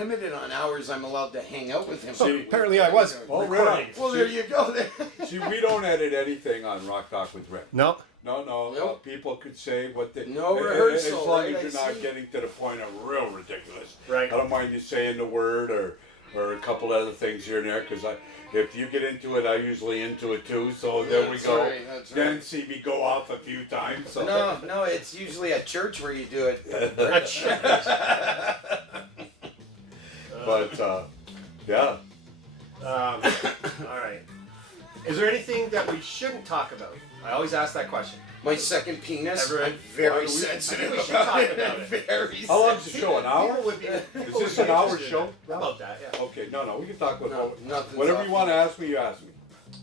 limited on hours I'm allowed to hang out with him. See, apparently I was. Oh, recording. really? Well, there you go. See, we don't edit anything on Rock Talk with Rick. No. No. Nope. People could say what they... No rehearsal, As long right? as you're I not see. getting to the point of real ridiculous. Right. I don't mind you saying the word or a couple other things here and there, because if you get into it, I usually into it too, so there we That's go. right, that's right. Then see me go off a few times. So. No, it's usually at church where you do it. But, yeah. All right. Is there anything that we shouldn't talk about? I always ask that question. My second penis, Everett, I'm very why do we- sensitive I think we should about talk it. about it. Very How long's the sensitive. show, an hour? People would be, Is people this would an be hour interested show? in about that, yeah. Okay, no, we can talk about No, nothing's whatever off. you want to ask me, you ask me.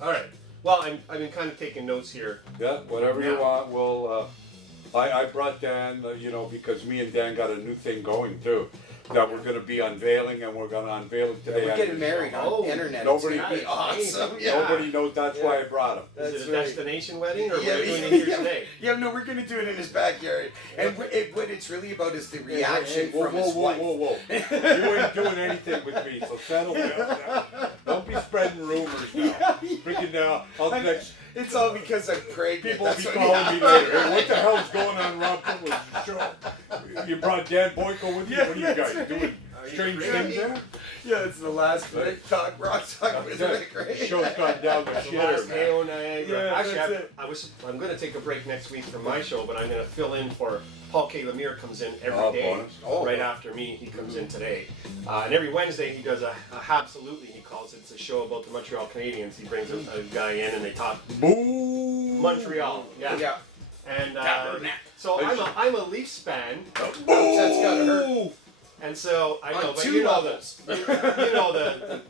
All right. Well, I've been kind of taking notes here. Yeah, whatever you Yeah. want. We'll. I brought Dan, because me and Dan got a new thing going too, that we're going to be unveiling, and we're going to unveil it today. We're on getting the married show. on Oh, the internet. nobody- It's gonna be awesome. Nobody- Yeah. Nobody knows. That's why I brought him. Is That's it a right. destination wedding, or Yeah, we're doing it here yeah. today? Yeah, no, we're gonna do it in his backyard, and what it's really about is the reaction Whoa, from his wife. whoa! You ain't doing anything with me, so settle down. Don't be spreading rumors now. Freaking now, next. It's all because I'm pregnant. People will That's be what calling me later. Hey, what the hell is going on, Rob Pittman's show? You brought Dan Boyko with you? What are you guys doing? Strange things there? Yeah, it's the last minute talk, rock talk with Rick, right? Show's gone down the The last shitter, man. Heyo Niagara. Yeah, Actually, that's it. I'm going to take a break next week from my show, but I'm going to fill in for Paul K. Lemire. Comes in every Oh, day, bonus. Oh. right after me. He comes in today, and every Wednesday he does a Habsolutely. He calls it. It's a show about the Montreal Canadiens. He brings a guy in and they talk Boom! Montreal. Yeah. Yeah. And Tabernacle. so I'm a Leafs fan, That's gotta hurt. and so I know, On but two you know levels. you know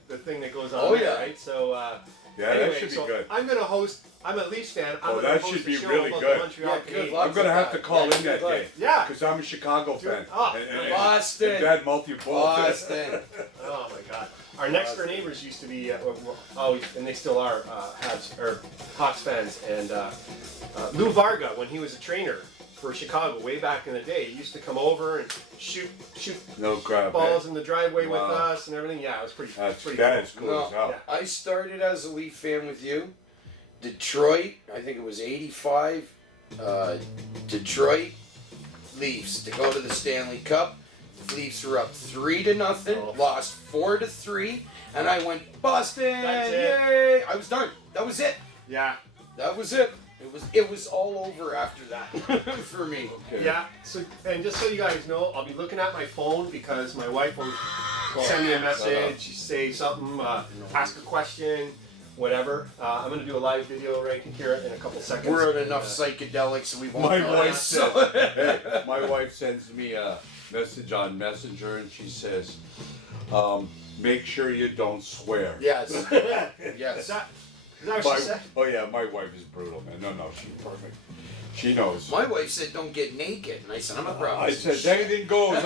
the thing that goes on Oh, there, yeah. right? So Yeah, anyway, that should be so good. I'm gonna host. I'm a Leafs fan. I'm Oh, gonna that host should a be show really about good. the Montreal Yeah, good Canadiens. luck. I'm gonna have to call Yeah, in that good luck. day. Yeah. Because I'm a Chicago Dude, fan. oh, Boston. And Dad multi-ball. Boston. Oh my God. Our next door neighbors used to be, and they still are, Habs or Hawks fans. And Lou Varga, when he was a trainer for Chicago way back in the day, he used to come over and shoot No crap. balls in the driveway Wow. with us and everything. Yeah, it was pretty. That pretty is cool. cool No, as hell. Yeah. I started as a Leaf fan with you. Detroit, I think it was 85. Detroit Leafs to go to the Stanley Cup. Leafs were up 3-0, Oh. lost 4-3, and I went Boston! That's it. Yay! I was done. That was it. Yeah. That was it. It was all over after that for me. Okay. Yeah. So, and just so you guys know, I'll be looking at my phone because my wife will send me a message, say something, ask a question, whatever. I'm going to do a live video right here in a couple seconds. We're on And, enough psychedelics, so we won't. My know wife that, said, so- hey, my wife sends me a message on Messenger and she says, make sure you don't swear. Yes. Is Yes. that what she said? Oh yeah, my wife is brutal, man. No, she's perfect. She knows. My wife said, "Don't get naked," and I said, "I'm a problem." I said, anything goes.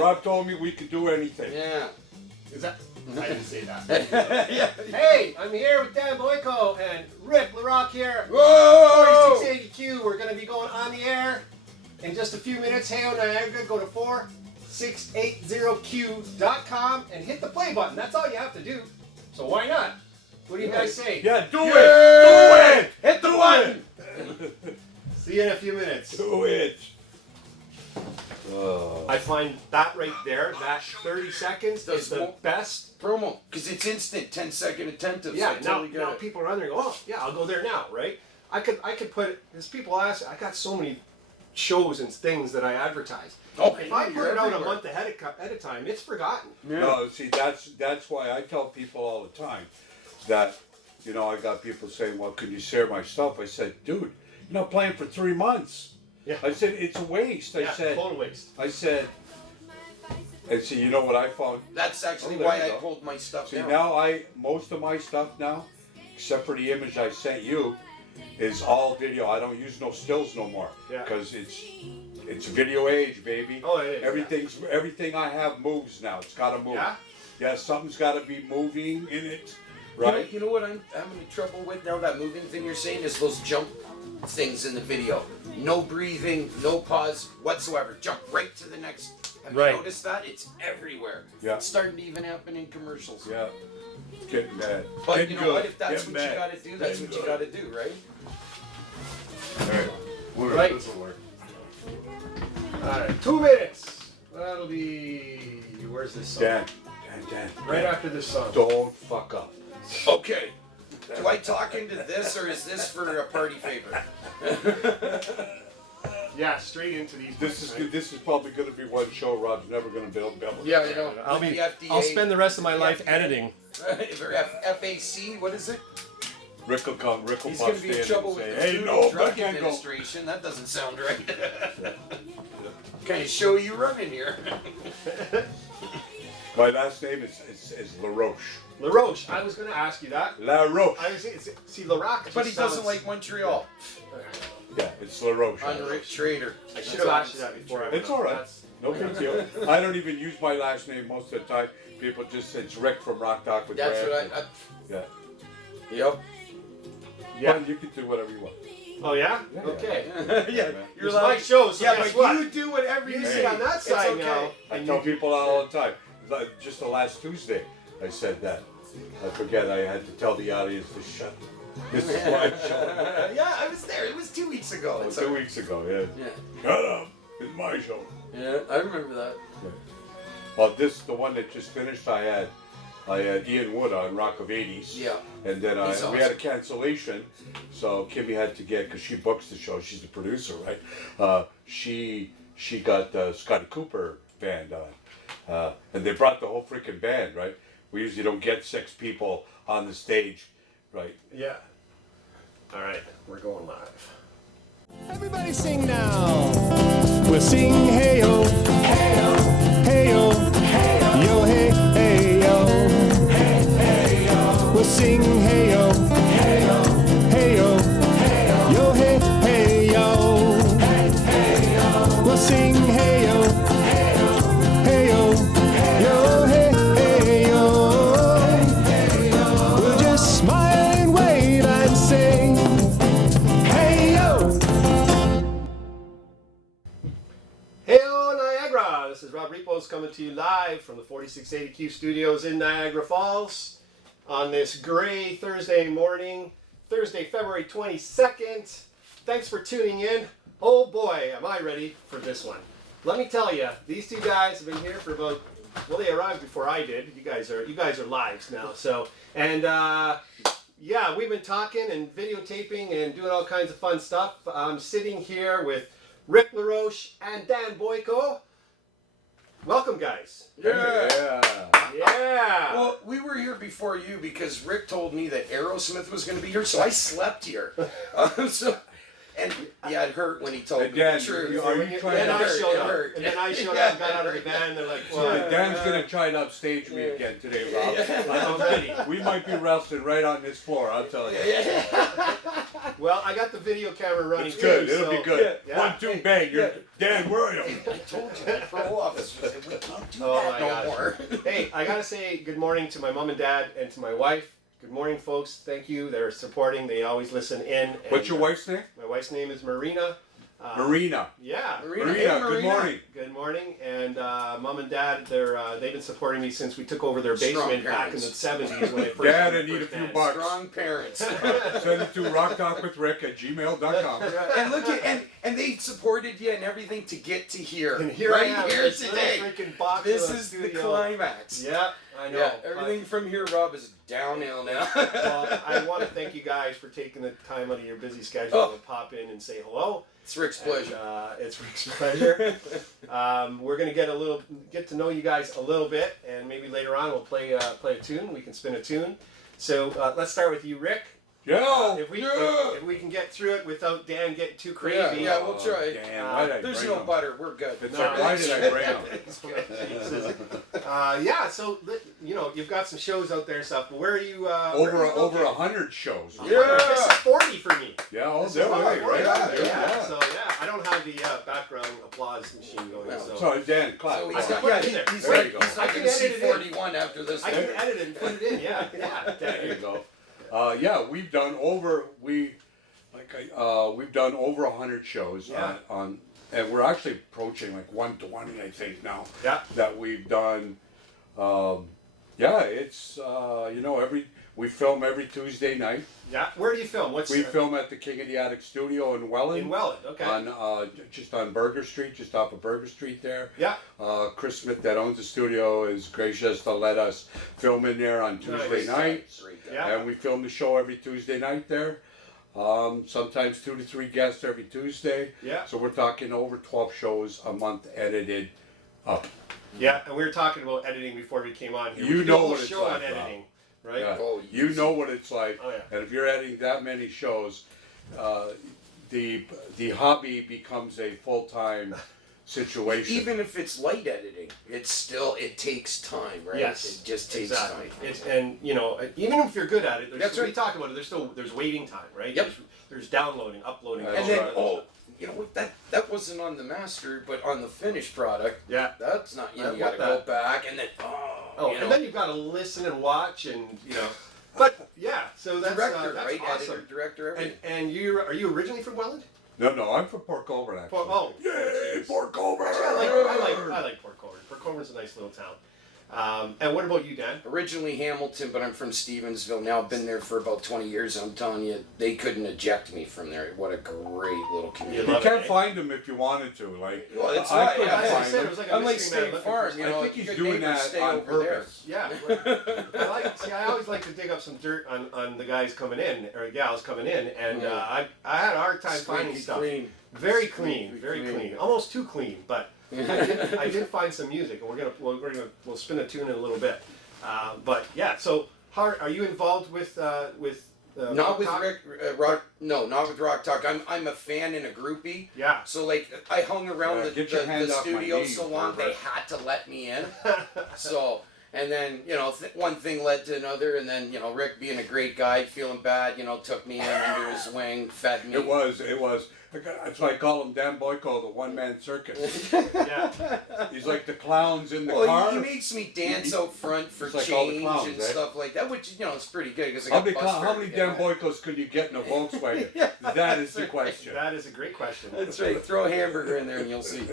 Rob told me we could do anything. Yeah. Is that? I didn't say that. Yeah. Hey, I'm here with Dan Boyko and Rick Laroche here. Whoa! 4680Q. We're going to be going on the air in just a few minutes. Heyo Niagara. Go to 4680q.com and hit the play button. That's all you have to do. So why not? What do you guys say? Yeah, do Yeah. it! Hit the button. See you in a few minutes. Do it! I find that right there, that 30 seconds is the best. Promo, because it's instant, 10-second attentive. Yeah, so I totally now get it. people are on there and go, oh, yeah, I'll go there now, right? I could put, as people ask, I got so many shows and things that I advertise. Oh, If I you're put it out a everywhere. month ahead of time, it's forgotten. Yeah. No, see, that's why I tell people all the time that, I got people saying, well, can you share my stuff? I said, dude, you're not playing for 3 months. Yeah. I said, it's a waste. Yeah, total waste. I said, and see, you know what I found? That's actually Oh, there why you I go. pulled my stuff See, down. now most of my stuff now, except for the image I sent you, is all video. I don't use no stills no more. Yeah. Because it's video age, baby. Oh, it is. Everything I have moves now. It's got to move. Yeah? Yeah, something's got to be moving in it, You know- right? You know what I'm having trouble with now? That moving thing you're saying is those jump things in the video. No breathing, no pause whatsoever. Jump right to the next Have Right. you noticed that? It's everywhere. Yeah. It's starting to even happen in commercials. Yeah. It's getting bad. But Getting you know what? good. If that's Getting what you bad. gotta do, that's Getting what you good. gotta do, right? Alright. Right. This will work. Alright, 2 minutes. That'll be. Where's this song? Dan. Right after this song. Don't fuck up. Okay. Do I talk into this, or is this for a party favor? Yeah, straight into these. This is mics, good. This is probably going to be one show Rob's never going to be able to. Yeah, you know. I'll with be. the FDA, I'll spend the rest of my life FDA. editing. Or FAC, what is it? Rick will come. Rick will He's pop going to be in stand trouble and with say, the "Hey, Food no, and Drug that can't go." Administration. That doesn't sound right. What kind of show you running here? My last name is Laroche. Laroche. I was going to ask you that. Laroche. I was see Laroche. But he doesn't like Montreal. Yeah, it's Laroche. Unrich trader. I should have asked you that before. It's all right. No big deal. I don't even use my last name most of the time. People just say it's Rick from Rock Talk with That's Brad. what Yeah. Yep. Yeah. Well, you can do whatever you want. Oh yeah. Yeah. Okay. Yeah, man. you're It's allowed. my show, so Yeah, guess but what? you do whatever you You say. sit on that It's side okay. now. I and tell you- people all the time. Like, just the last Tuesday, I said that. I forget. I had to tell the audience to shut. This is my show. Yeah, I was there. It was 2 weeks ago. Oh, It's 2 weeks ago, yeah. Yeah. Shut up. It's my show. Yeah, I remember that. Well, the one that just finished, I had Ian Wood on Rock of 80s. Yeah. And then He's we had a awesome. cancellation, so Kimmy had to get, because she books the show, she's the producer, right? She got Scotty Cooper band on. And they brought the whole freaking band, right? We usually don't get 6 people on the stage, right? Yeah. All right, we're going live. Everybody sing now. We'll sing heyo, heyo, heyo, heyo, yo hey, hey yo, hey, hey yo. We'll sing heyo, heyo, heyo, heyo, yo hey, hey yo, hey, hey yo. We'll sing heyo, heyo, heyo, yo hey, hey yo, hey, yo. We'll just smile and wave and sing. Heyo Niagara! This is Rob Repos coming to you live from the 4680Q studios in Niagara Falls on this gray Thursday morning, Thursday, February 22nd. Thanks for tuning in. Oh boy, am I ready for this one. Let me tell you, these two guys have been here for about, well, they arrived before I did. You guys are lives now. So, and yeah, we've been talking and videotaping and doing all kinds of fun stuff. I'm sitting here with Rick Laroche and Dan Boyko. Welcome, guys. Yeah. Yeah. Well, we were here before you because Rick told me that Aerosmith was going to be here, so I slept here. And yeah, it hurt when he told me Dan, the truth. are you and trying then to I hurt, showed it up. hurt. And then I showed up and got out of the van. They're like, well, Dan's going to try and upstage me again today, Rob. I'm ready. We might be wrestling right on this floor, I'll tell you. Well, I got the video camera running. It's good. too, It'll so- be good. Yeah. 1, 2, bang. You're Dan. Where are you? I told you that pro officers said we can't do Oh that my no gosh. more. Hey, I gotta say good morning to my mom and dad and to my wife. Good morning, folks. Thank you. They're supporting. They always listen in. And, What's your wife's name? My wife's name is Marina. Marina. Yeah. Marina, Marina, hey, good Marina. morning. Good morning. And mom and dad, they've been supporting me since we took over their Strong basement back in the parents. 70s when I first. Dad, my I need a first few band. bucks. Strong parents. Send it to rocktalkwithrick@gmail.com. And look at and they supported you and everything to get to here. And here right I am, here this little today. freaking box This of a is the studio. climax. Yeah, I know. Yeah, everything from here, Rob, is downhill now. Well, I want to thank you guys for taking the time out of your busy schedule Oh. to pop in and say hello. It's Rick's pleasure. And, it's Rick's pleasure. We're gonna get to know you guys a little bit, and maybe later on we'll play a tune. We can spin a tune. So let's start with you, Rick. Yo! If we Yeah. if we can get through it without Dan getting too crazy. Yeah, we'll try. Dan, why did I There's bring no him? butter. We're good. It's like, why did I bring him? Yeah, so you've got some shows out there and stuff. But where are you? Over 100 shows. Yeah. This is 40 for me. Yeah, all This day. is Right, like 40. right. Yeah. So yeah, I don't have the background applause machine going. No. So So Dan, clap. So I he's can not, put yeah, it in there. he's There like, you go. he's I not can going to see edit it in. 41 after this. I can edit it and put it in. Yeah, yeah. There you go. Yeah, we've done over 100 shows Yeah. on and we're actually approaching like 120, I think now. Yeah. That we've done. Yeah, it's we film every Tuesday night. Yeah. Where do you film? We film at the King of the Attic Studio in Welland. in Welland? Okay. On just on Burger Street, just off of Burger Street there. Yeah. Chris Smith, that owns the studio, is gracious to let us film in there on Tuesday night. Yeah. And we film the show every Tuesday night there. Sometimes 2 to 3 guests every Tuesday. Yeah. So we're talking over 12 shows a month edited up. Yeah, and we were talking about editing before we came on here. You We do know a whole what it's show on like, Rob. editing, right? Yeah. Oh, You know what it's like. Oh, yeah. And if you're editing that many shows, the hobby becomes a full-time situation. Even if it's light editing, it takes time, right? Yes, It just takes exactly. time. And even if you're good at it, That's we right. talk about it. There's waiting time, right? Yep. There's downloading, uploading. That's And then, right. you know what? That wasn't on the master, but on the finished product, yeah. that's not. You I gotta want go back and then. And then you've got to listen and watch, and But yeah, so that's director, that's right? awesome. Editor, director, everything. And are you originally from Welland? No, I'm from Port Colborne, actually. Yay, Port Colborne! I like Port Colborne. Port Colborne's a nice little town. And what about you, Dan? Originally Hamilton, but I'm from Stevensville. Now I've been there for about 20 years. I'm telling you, they couldn't eject me from there. What a great little community. You love can't it, eh? find them if you wanted to. Like, Well, it's I not, couldn't yeah. As I find said, it them. was like a Unlike mystery man State looking Farm, for- you know, I think he's good doing neighbors that stay on over there. purpose. Yeah. I always like to dig up some dirt on the guys coming in or gals coming in, and I had a hard time finding Squeaky stuff. clean. Very clean, Squeaky very clean. clean, almost too clean, but I did find some music, and we'll spin a tune in a little bit. But yeah, so how are you involved with Not Rock with Talk? rock. No, not with Rock Talk. I'm a fan and a groupie. Yeah. So like I hung around Yeah, the get your hand off my studio knees, so long they Robert. had to let me in. So and then one thing led to another, and then Rick being a great guy, feeling bad, took me in under his wing, fed me. It was. That's why I call him Dan Boyko, the one-man circus. Yeah. He's like the clowns in the Well, car. he makes me dance out front for It's like all the change clowns, and eh? stuff like that, which it's pretty good because How many Dan Boykos could you get in a Volkswagen? Yeah, That is the right. question. That is a great question. That's right. Throw a hamburger in there and you'll see.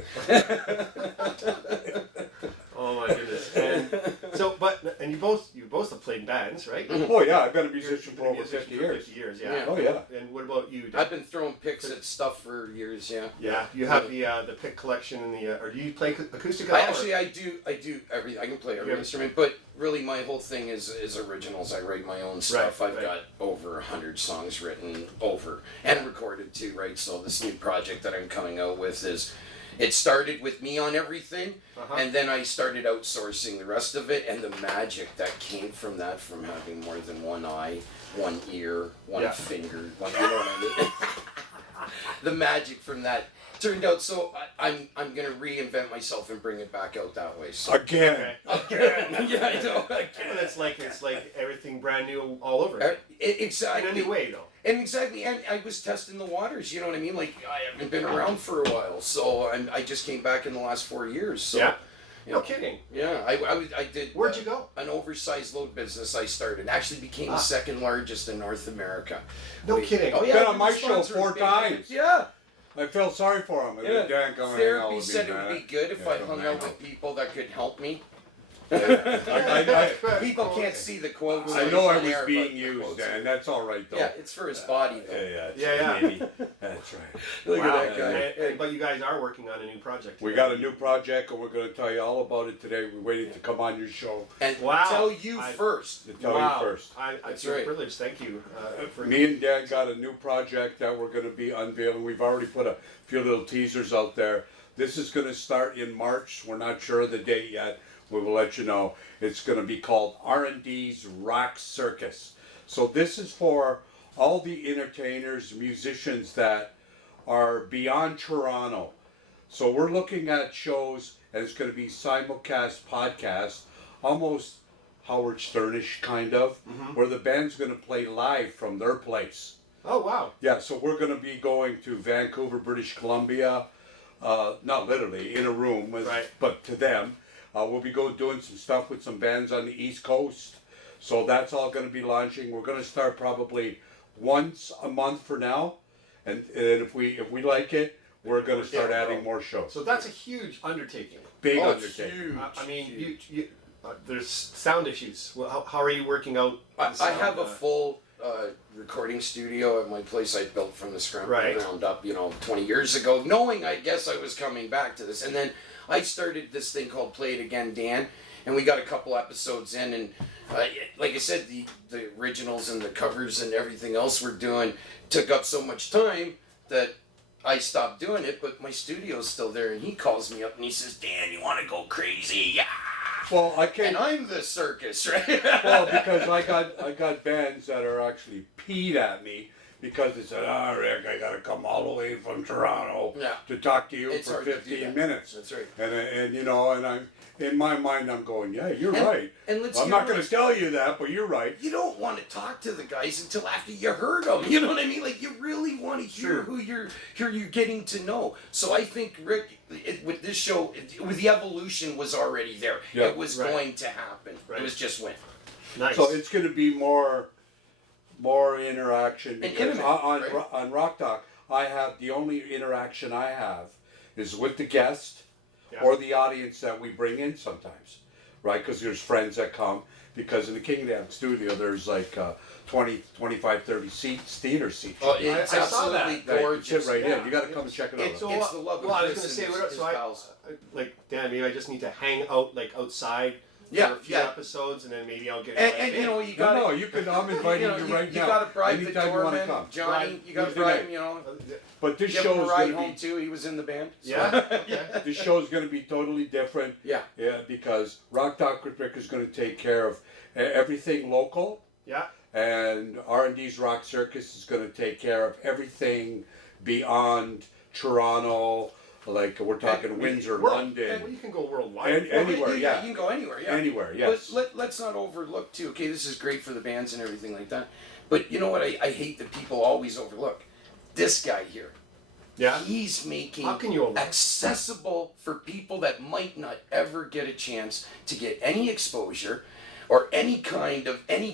Oh my goodness. And you both have played in bands, right? Oh yeah, I've been a You're musician for been a over musician 50 for years. 50 years, yeah. Yeah. Oh yeah. And what about you? Dan? I've been throwing picks at stuff for years. Yeah. Yeah, you have the pick collection and or do you play acoustic at I all? actually I do everything. I can play every Yeah. instrument, but really my whole thing is originals. I write my own stuff. Right, I've right. got over 100 songs written over and recorded too. Right. So this new project that I'm coming out with it started with me on everything, and then I started outsourcing the rest of it, and the magic that came from that, from having more than one eye, one ear, one Yeah. finger, you know what I mean? The magic from that turned out so I'm gonna reinvent myself and bring it back out that way. So Again. Okay. yeah, I know. And it's like everything brand new all over again. Exactly. In a new way, though. And exactly, and I was testing the waters. You know what I mean? Like I haven't been around for a while, so I just came back in the last 4 years. So, Yeah. you No know, kidding. yeah, I did. Where'd you go? An oversized load business. I started. Actually, became the second largest in North America. No kidding. Oh yeah, Been on we my were show sponsored 4 big times. events. Yeah. I felt sorry for him. And then Dan come and hang out Therapy with me, said it man. would be good if Yeah, I come hung hang out out. with people that could help me. I People can't see the quotes. I know I on was air, being but the used, quotes Dan. are- That's all right, though. Yeah, it's for his body though. Yeah. Maybe. That's right. Look Wow. at that guy. But you guys are working on a new project. We got a new project, and we're going to tell you all about it today. We're waiting to come on your show And Wow. tell you I- first. to tell Wow. you first. I That's feel right. privileged. Thank you. For Me and Dan got a new project that we're going to be unveiling. We've already put a few little teasers out there. This is going to start in March. We're not sure of the date yet. We will let you know. It's going to be called R&D's Rock Circus. So this is for all the entertainers, musicians that are beyond Toronto. So we're looking at shows, and it's going to be simulcast podcast, almost Howard Sternish kind of, where the band's going to play live from their place. Oh wow. Yeah, so we're going to be going to Vancouver, British Columbia, not literally in a room, Right. but to them. We'll be doing some stuff with some bands on the East Coast. So that's all going to be launching. We're going to start probably once a month for now, and if we like it, we're going to start Yeah, adding well, more shows. So that's a huge undertaking. Big Oh, undertaking. huge, I mean, huge. there's sound issues. Well, how are you working out? the I sound, have a full recording studio at my place I built from the Right. ground up, 20 years ago, knowing I guess I was coming back to this. And then I started this thing called Play It Again, Dan, and we got a couple episodes in, and like I said, the originals and the covers and everything else we're doing took up so much time that I stopped doing it, but my studio's still there, and he calls me up and he says, Dan, you want to go crazy? Yeah. Well, I can't. And I'm the circus, right? Well, because I got bands that are actually peed at me because they said, Rick, I got to come all the way from Toronto Yeah. to talk to you It's for hard to do 15 that. minutes. That's right. And I'm in my mind, I'm going, yeah, you're And- right. and let's I'm get not going honest. to tell you that, but you're right. You don't want to talk to the guys until after you heard them. You know what I mean? Like, you really want to hear who you're getting to know. So I think Rick, with this show, with the evolution was already there. Yeah. It was going to happen. Right. It was just when. Nice. So it's going to be more interaction because intimate, right? on Rock Talk, I have the only interaction I have is with the guest Yeah. or the audience that we bring in sometimes, right? Because there's friends that come. Because in the Kingdom studio, there's like 20, 25, 30 seats, theater seats. Oh, it's I saw that. absolutely Yeah, you can gorgeous. sit right Yeah. in. You got to come and check it out. So- It's the love of well, I was Chris going to say, and his so pals. like, Dan, maybe I just need to hang out like outside Yeah, for a few yeah. episodes, and then maybe I'll get. And invited in. you got No, you can. I'm inviting you, right you now. got to bribe the Anytime you want to doorman, come. Johnny. You got to Who's the bribe name? him. But this Give him show a is ride going to home be. too. He was in the band. So. Yeah. Okay. This show is going to be totally different. Yeah. Yeah, because Rock Talk with Rick is going to take care of everything local, Yeah. and R&D's Rock Circus is going to take care of everything beyond Toronto. Like we're talking Windsor, London, Well, you can go worldwide. anywhere. You Yeah, can go anywhere. Yeah. anywhere. Yes. But let's not overlook too. Okay, this is great for the bands and everything like that. But you know what? I hate that people always overlook. This guy here. Yeah. He's making How can you overlook? accessible for people that might not ever get a chance to get any exposure or any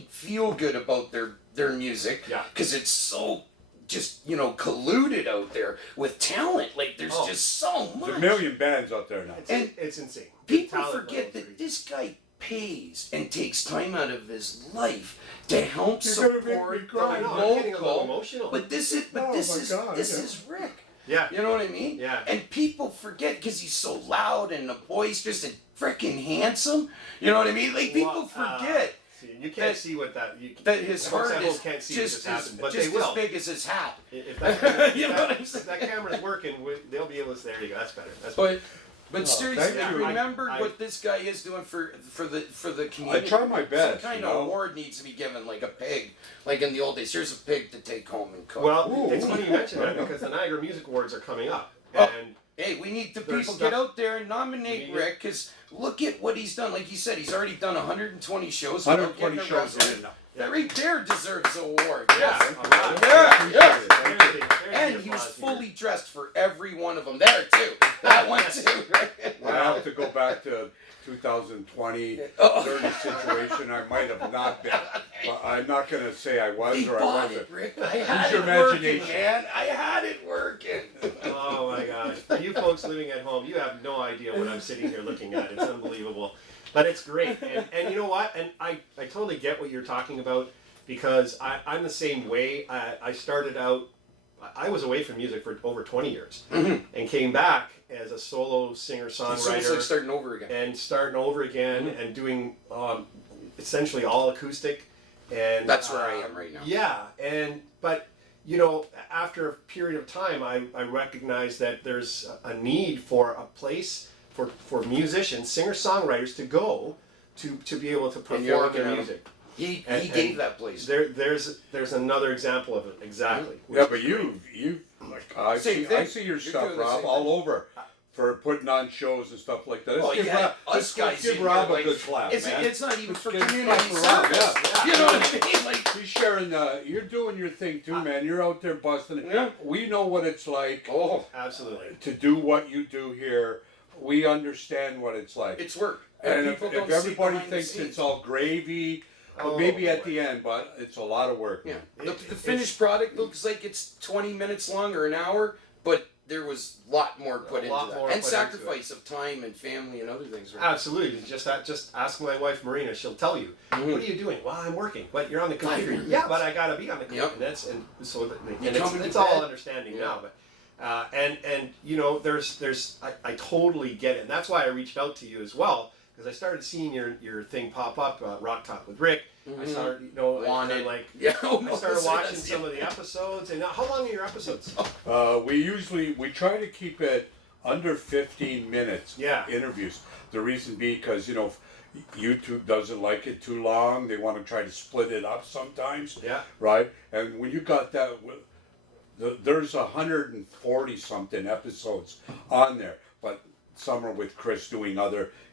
feel good about their music. Yeah. Because it's so just colluded out there with talent. Like there's just so much. There's a million bands out there now. And It's insane. people Talent forget level's that crazy. this guy pays and takes time out of his life to help You're gonna make support me cry. the I know, I'm getting a little local. emotional. But this is Oh my God, this yeah. is Rick. Yeah. You know what I mean? Yeah. And people forget because he's so loud and boisterous and freaking handsome. You know what I mean? Like people Well, forget See, you can't that- see what that. that his folks heart at home is can't see what just just happened, but just they will. as big as his hat. If that, You know what I'm if saying? that camera's working, they'll be able to. There you go. That's better. That's better. But thank seriously, you. remember I- what this guy is doing for the I community. try my best. Some kind you of know? award needs to be given, like a pig, like in the old days. Here's a pig to take home and cook. Well, Ooh. it's funny you mention that because the Niagara Music Awards are coming up, Oh. and hey, we need the There's people stuff- get out there and nominate Yeah. Rick, because look at what he's done. Like you said, he's already done 120 shows. without 120 getting shows arrested. in now. That right there deserves an award. yeah, Yes. yeah, Yeah. And And he was fully dressed for every one of them. There too. That one too. When I have to go back to 2020, Oh. 30 situation, I might have not been. But I'm not going to say I was He or I bought wasn't. it, Rick. I had your it working, imagination. man. I had it working. Oh my gosh! For you folks living at home, you have no idea what I'm sitting here looking at. It's unbelievable, but it's great. And you know what? And I totally get what you're talking about because I'm the same way. I started out. I was away from music for over 20 years and came back as a solo singer-songwriter. It's almost like starting over again. And starting over again and doing essentially all acoustic. And That's where I am right now. Yeah, but after a period of time, I recognized that there's a need for a place for musicians, singer-songwriters to go to be able to And you're perform looking their at him. music. He And- gave and that place. There's another example of it exactly. which Yeah, is but you, I Same see, thing. I see your You're stuff, doing the Rob, same all thing. over for putting on shows and stuff like that. Oh, Let's give yeah, Rob, us let's guys give in Rob here, a like, good clap, It's, man. it's not even for Let's community give Rob, service. yeah. You know what I mean? Like, He's sharing. You're doing your thing too, man. You're out there busting it. Yeah. We know what it's like oh, Absolutely. to do what you do here. We understand what it's like. it's work. and if, people don't if see everybody behind the thinks scenes. it's all gravy, Oh, maybe at boy. the end, but it's a lot of work. Yeah, man. the finished product looks like it's 20 minutes long or an hour, but there was a lot more put into lot that, more and put into sacrifice of time and family and other things. Right? Absolutely. Just ask my wife Marina. She'll tell you. What are you doing? Well, I'm working. But you're on the computer. Yeah, but I gotta be on the computer. Yep. And so coming it's to all bed. understanding Yeah. now. But and you know, I totally get it, and that's why I reached out to you as well, because I started seeing your thing pop up, Rock Talk with Rick. I started, you know, Wanted. like Yeah, I started watching some of the episodes. And how long are your episodes? We try to keep it under 15 minutes. Yeah. Interviews. The reason being because YouTube doesn't like it too long. They want to try to split it up sometimes. Yeah. Right. And when you got that, there's 140 something episodes on there, but some are with Chris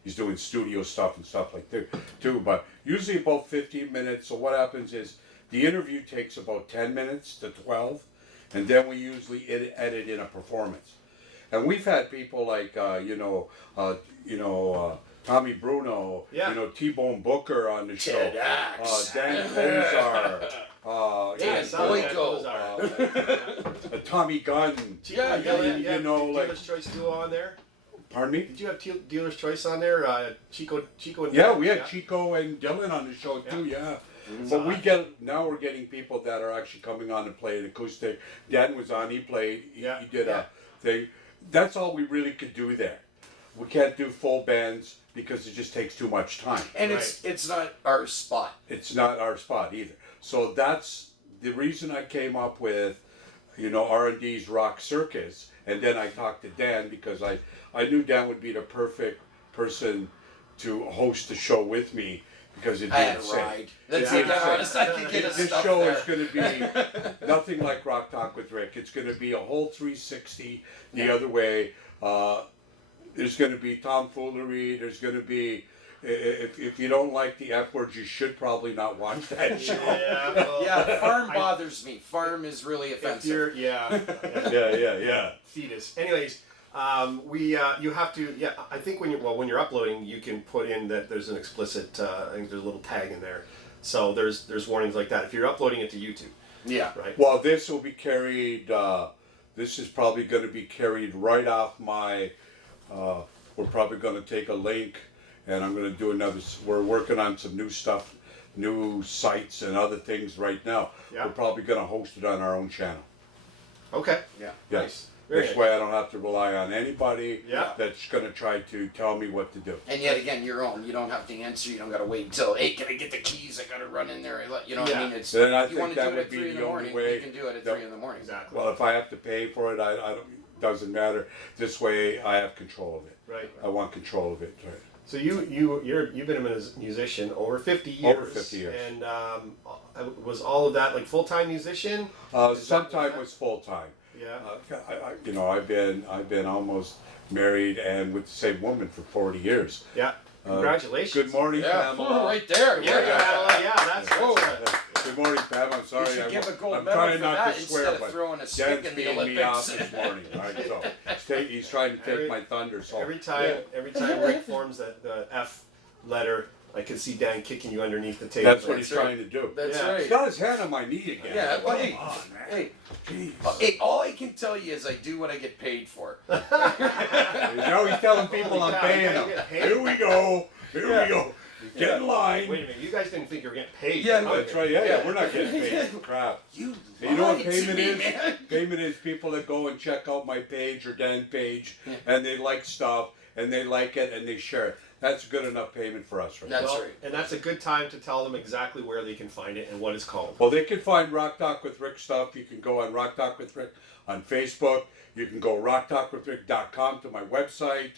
he's doing studio stuff and stuff like that too. But usually about 15 minutes. So what happens is the interview takes about 10 minutes to 12, and then we usually edit in a performance. And we've had people like Tommy Bruno, Yeah. T-Bone Booker on the show, Ted Axe. Dan Kozar, Boyko. Tommy Gunn. Yeah, Dealer's Choice duo on there. Pardon me? Did you have Dealer's Choice on there? Chico and Yeah, we had Chico and Dylan on the show too. Yeah. But we're getting people that are actually coming on and play an acoustic. Dan was on. He played. He did a thing. That's all we really could do there. We can't do full bands because it just takes too much time. And it's not our spot. It's not our spot either. So that's the reason I came up with, R&D's Rock Circus. And then I talked to Dan because I knew Dan would be the perfect person to host the show with me because it'd be I had a insane. ride. Let's be honest. I could get This show is going to be nothing like Rock Talk with Rick. It's going to be a whole 360 the other way. There's going to be tomfoolery. There's going to be, if you don't like the F words, you should probably not watch that show. Yeah, farm bothers me. Farm is really offensive. Yeah. Fetus. Anyways, you have to. Yeah, I think when you're uploading, you can put in that there's an explicit. I think there's a little tag in there, so there's warnings like that if you're uploading it to YouTube. Yeah. Right. Well, this will be carried. This is probably going to be carried right off my. We're probably going to take a link, and I'm going to do another. We're working on some new stuff, new sites and other things right now. Yeah. We're probably going to host it on our own channel. Okay. Yeah. Nice. This way I don't have to rely on anybody Yeah. that's going to try to tell me what to do. And yet again, your own. You don't have to answer. You don't got to wait until, hey, can I get the keys? I got to run in there. You know what I mean? It's. Then I if you want think to do that it at would be 3 in the the only morning, way you can do it at 3 in the morning. Exactly. Well, if I have to pay for it, I don't. Doesn't matter. This way I have control of it. Right. I want control of it. Right. So you've been a musician over 50 years. Over 50 years. And was all of that like full-time musician? Sometime was full time. Yeah. I've been almost married and with the same woman for 40 years. Yeah. Congratulations. Good morning, Yeah, Pamela. right there. That's Whoa. Good morning, Pam. I'm sorry. You should give a gold I'm medal trying for not that to instead swear, of but throwing a stick Dan's in the beating me off Olympics. this morning. Right, so he's trying to take my thunder. So Every time Rick forms the F letter, I can see Dan kicking you underneath the table. that's what he's trying to do. That's Yeah. He's right. got his hand on my knee again. Yeah, well, Come hey, on, man. hey, Jeez. hey, all I can tell you is I do what I get paid for. Now he's telling people Holy I'm cow, paying you them. get paid? Here we go. Here we go. Get in line. Wait a minute, you guys didn't think you were getting paid. Yeah, That's right. Yeah, we're not getting paid for crap. You You know what lied to payment me, is? man. Payment is people that go and check out my page or Dan's page, and they like stuff, and they like it, and they share it. That's good enough payment for us, right? That's Well, right. and that's a good time to tell them exactly where they can find it and what it's called. Well, they can find Rock Talk with Rick stuff. You can go on Rock Talk with Rick on Facebook. You can go rocktalkwithrick.com to my website.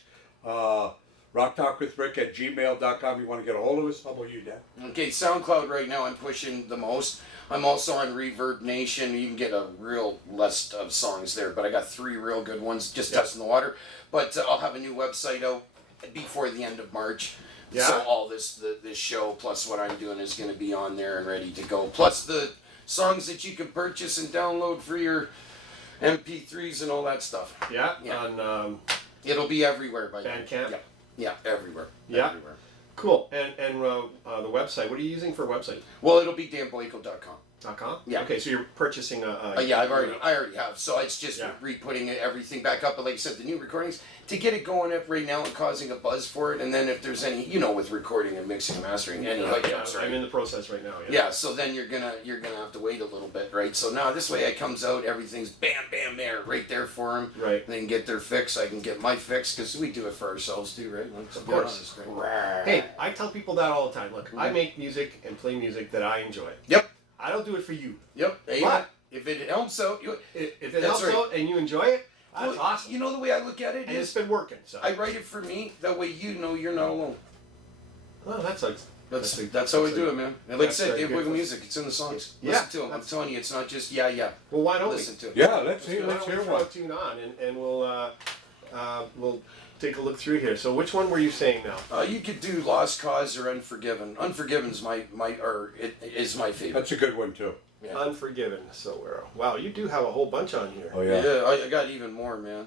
rocktalkwithrick@gmail.com. You want to get a hold of us? How about you, Dan? Okay, SoundCloud right now I'm pushing the most. I'm also on Reverb Nation. You can get a real list of songs there, but I got 3 real good ones, just testing the water. But I'll have a new website out before the end of March. Yeah. So all this show plus what I'm doing is going to be on there and ready to go. Plus the songs that you can purchase and download for your MP3s and all that stuff. Yeah. Yeah. On It'll be everywhere by then. Bandcamp? Yeah, everywhere. Yeah. Everywhere. Cool. And the website. What are you using for a website? Well, it'll be danboyko.com. .com? Yeah. Okay, so you're purchasing a Yeah, I already have. So it's just Yeah. re-putting everything back up. But like I said, the new recordings to get it going up right now and causing a buzz for it. And then if there's any, with recording and mixing and mastering, any hiccups, right? I'm in the process right now. Yeah. So then you're gonna have to wait a little bit, right? So now this way it comes out, everything's bam, bam, there, right there for them. Right. They can get their fix. I can get my fix because we do it for ourselves too, right? Let's Of be course. honest, right? Hey, I tell people that all the time. Look, I make music and play music that I enjoy. Yep. I don't do it for you. Yep. Hey, But if it helps out, If it That's helps right. out and you enjoy it, that's well, awesome. You know the way I look at it And it's is been working. So. I write it for me. That way you're not alone. Well, that's like That's how we do it, man. And like I that's said, very Dave good. Boyko music. It's in the songs. Yeah, Listen to them. I'm that's- telling you, it's not just yeah. Well, why don't Listen to it. Yeah, let's we? hear Why don't we throw one. a tune on and we'll take a look through here. So which one were you saying now? You could do Lost Cause or Unforgiven. Unforgiven's it is my favorite. That's a good one too. Yeah. Unforgiven. So wow, you do have a whole bunch on here. Oh yeah. Yeah, I got even more, man.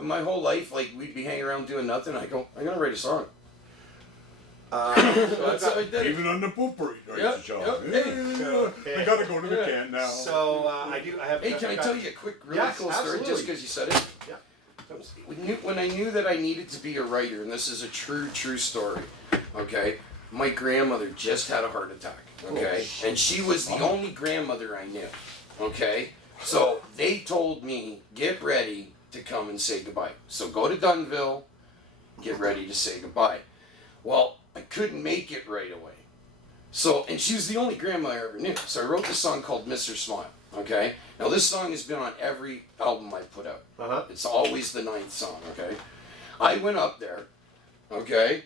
My whole life, like we'd be hanging around doing nothing. I gotta write a song. So that's how I did it. Even on the pooper, he writes a song. Yep. I gotta go to the can now. So I have. Hey, can I tell you a quick, really Yes, cool story? absolutely. Just because you said it. Yeah. When I knew that I needed to be a writer, and this is a true story, okay? My grandmother just had a heart attack, okay? And she was the only grandmother I knew, okay? So they told me, get ready to come and say goodbye. So go to Dunville, get ready to say goodbye. Well, I couldn't make it right away. So, and she was the only grandma I ever knew. So I wrote this song called Mr. Smile, okay? Now this song has been on every album I put out. Uh-huh. It's always the 9th song, okay? I went up there, okay?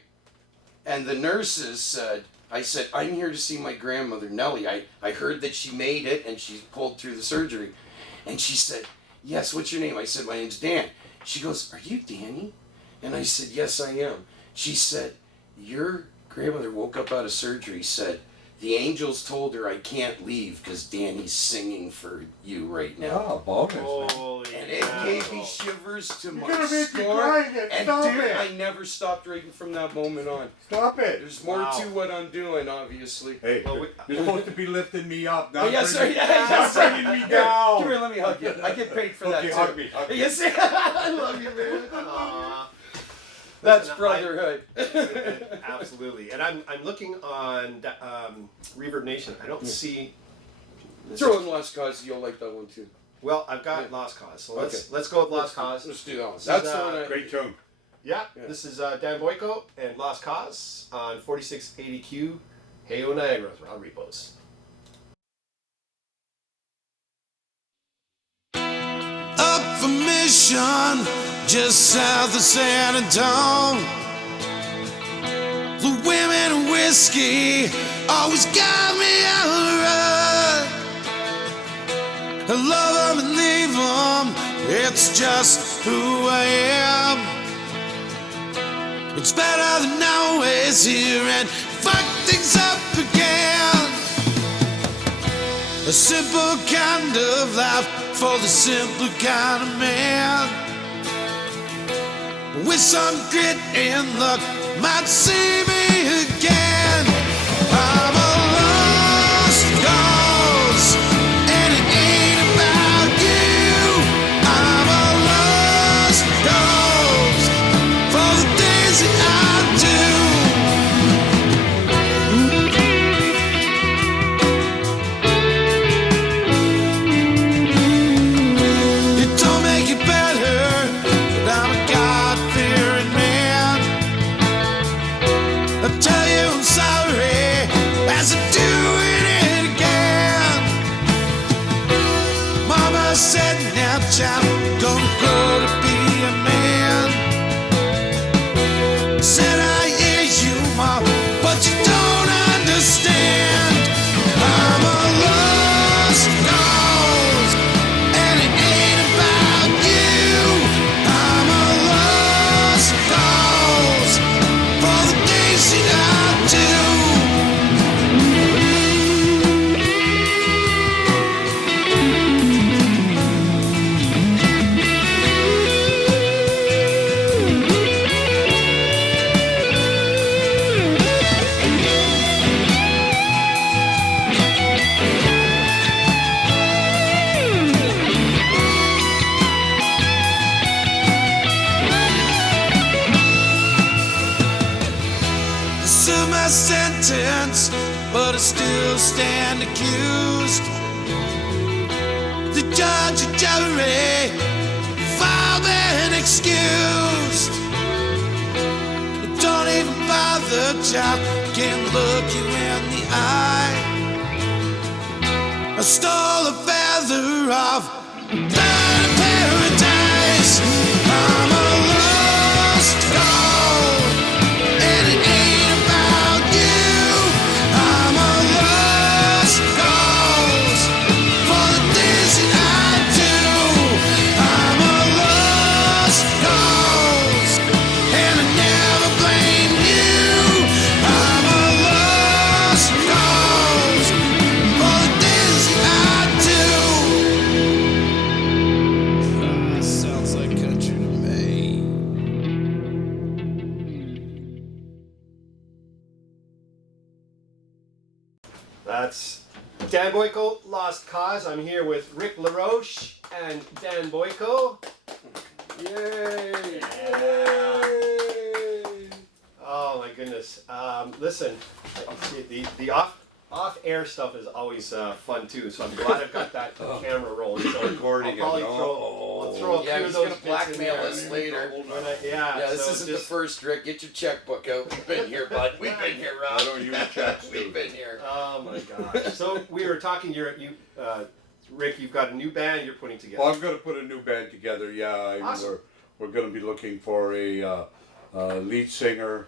And the nurses said, I'm here to see my grandmother, Nellie. I heard that she made it and she pulled through the surgery. And she said, yes, what's your name? I said, my name's Dan. She goes, are you Danny? And I said, yes, I am. She said, your grandmother woke up out of surgery, said, the angels told her I can't leave because Danny's singing for you right now. Oh, bonus. Holy And it cow. gave me shivers to my gonna make me score. cry again. And Stop dude, it. I never stopped writing from that moment on. Stop it. There's more Wow. to what I'm doing, obviously. Hey, Well, you're supposed to be lifting me up, not Oh, yes, sir. bringing, Yes, not sir. bringing me Here, down. Come here, let me hug you. I get paid for that Okay, too. hug me, hug me. Yes, sir. I love you, man. Aw. That's Listen, brotherhood. Absolutely. And I'm looking on Reverb Nation. I don't see. Throw in Lost Cause, you'll like that one too. Well, I've got Lost Cause. So Okay. let's go with Lost Cause. Let's do that one. This That's is, the one I... Great tune. Yeah, Yeah. this is Dan Boyko and Lost Cause on 4680Q, Heyo Niagara, Round Repos. Up for mission, just south of San Antonio. The women and whiskey always got me on the run. I love them and leave them, it's just who I am. It's better than always here and fuck things up again. A simple kind of life for the simple kind of man. With some grit and luck, might see me again. I'm a lost cause, and it ain't about you. I'm a lost cause for the things that I do. It don't make it better, but I'm a God-fearing man. I tell you I'm sorry as I'm doing it again. Mama said, now child, gonna grow to be a man. Said I hear you, Mom, but you don't understand. I'm a lost cause, and it ain't about you. I'm a lost cause for the things that I do. months, but I still stand accused. The judge and jury filed and excused. Don't even bother, child, can't look you in the eye. I stole a feather off bird of paradise. I'm a lost cause, and it ain't about you. I'm a lost cause for the things that I do. I'm a lost cause, and I never blame you. I'm a lost cause for the things that I do. Sounds like country to me. That's Dan Boyko, Lost Cause. I'm here with Rick Laroche and Dan Boyko. Yay! Oh my goodness. Listen, the off-air stuff is always fun too, so I'm glad I've got that camera rolling. So Recording I'll probably it. I'll throw a Yeah, few he's of those gonna bits in blackmail there. us later. Yeah, This so isn't just, the first, Rick. Get your checkbook out. We've been here, bud. We've been here, Rob. I don't use checks, We've dude. been here. Oh my gosh. So we were talking. Rick, you've got a new band you're putting together. Well, I'm going to put a new band together. Yeah, Awesome. we're going to be looking for a lead singer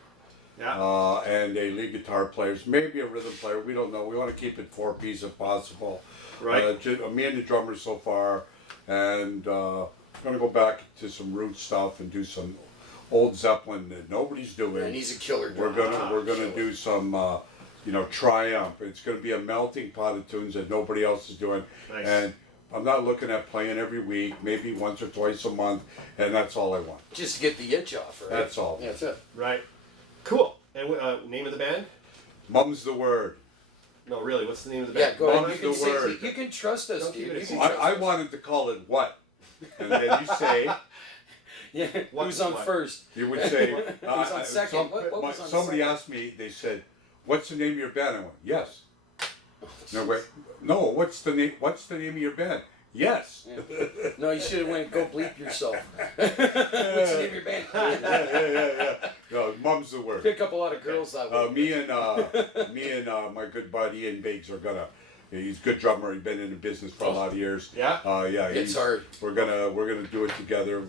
Yeah. and a lead guitar player, maybe a rhythm player. We don't know. We want to keep it 4-piece if possible. Right. Me and the drummer so far, and going to go back to some root stuff and do some old Zeppelin that nobody's doing. And he's a killer We're drummer. gonna do some Triumph. It's gonna be a melting pot of tunes that nobody else is doing. Nice. And I'm not looking at playing every week, maybe once or twice a month, and that's all I want. Just to get the itch off, right? That's all. Yeah, that's it. Right. Cool. And name of the band? Mum's the word. No, really. What's the name of the Yeah, band? go ahead. Mum's You can the say, word. you can trust us, Don't keep dude. it You a can secret. trust I us. wanted to call it what? And then you say, Yeah, What- who's on what? first? you would say, Who's on second? What was on somebody second? asked me, they said, what's the name of your band? I went, yes. No, wait, no, what's the name of your band? Yes. No, you should have went, go bleep yourself. What's the name of your band? yeah. No, Mum's the word. Pick up a lot of girls that way. Me and my good buddy Ian Biggs are gonna. He's a good drummer. He's been in the business for a lot of years. Yeah? Yeah. It's hard. We're gonna do it together.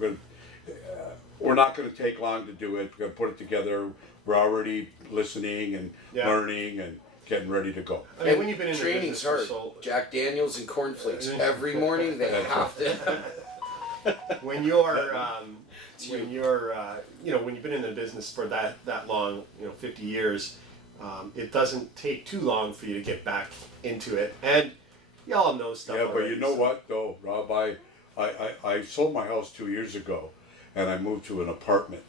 We're not gonna take long to do it. We're gonna put it together. We're already listening and learning and getting ready to go. I mean, when you've been in the training's business for hard. so Jack Daniels and cornflakes every morning. They have to. when you're when you've been in the business for that long, 50 years, it doesn't take too long for you to get back into it, and y'all know stuff. Yeah, but already, you know so- what though, Rob? I sold my house 2 years ago, and I moved to an apartment.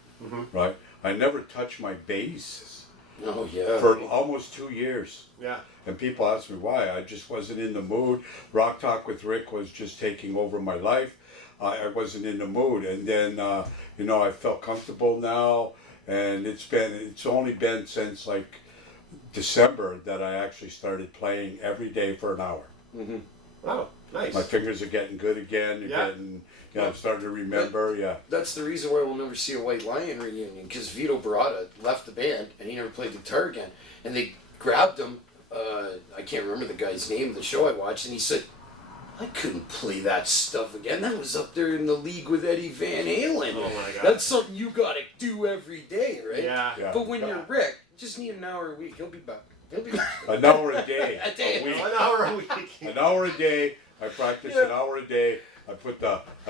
Right. I never touched my bass Oh yeah. for almost 2 years. Yeah. And people ask me why. I just wasn't in the mood. Rock Talk with Rick was just taking over my life. I wasn't in the mood. And then, I felt comfortable now. And it's only been since like December that I actually started playing every day for an hour. Oh, nice. My fingers are getting good again. I'm starting to remember. Yeah. That's the reason why we'll never see a White Lion reunion, because Vito Barata left the band and he never played guitar again. And they grabbed him. I can't remember the guy's name of the show I watched, and he said, I couldn't play that stuff again. That was up there in the league with Eddie Van Halen. Oh my God. That's something you gotta do every day, right? Yeah. But when you're Rick, just need an hour a week. He'll be back. He'll be back. An hour a day. A day. A week. 1 hour a week. An hour a day. I practice an hour a day. I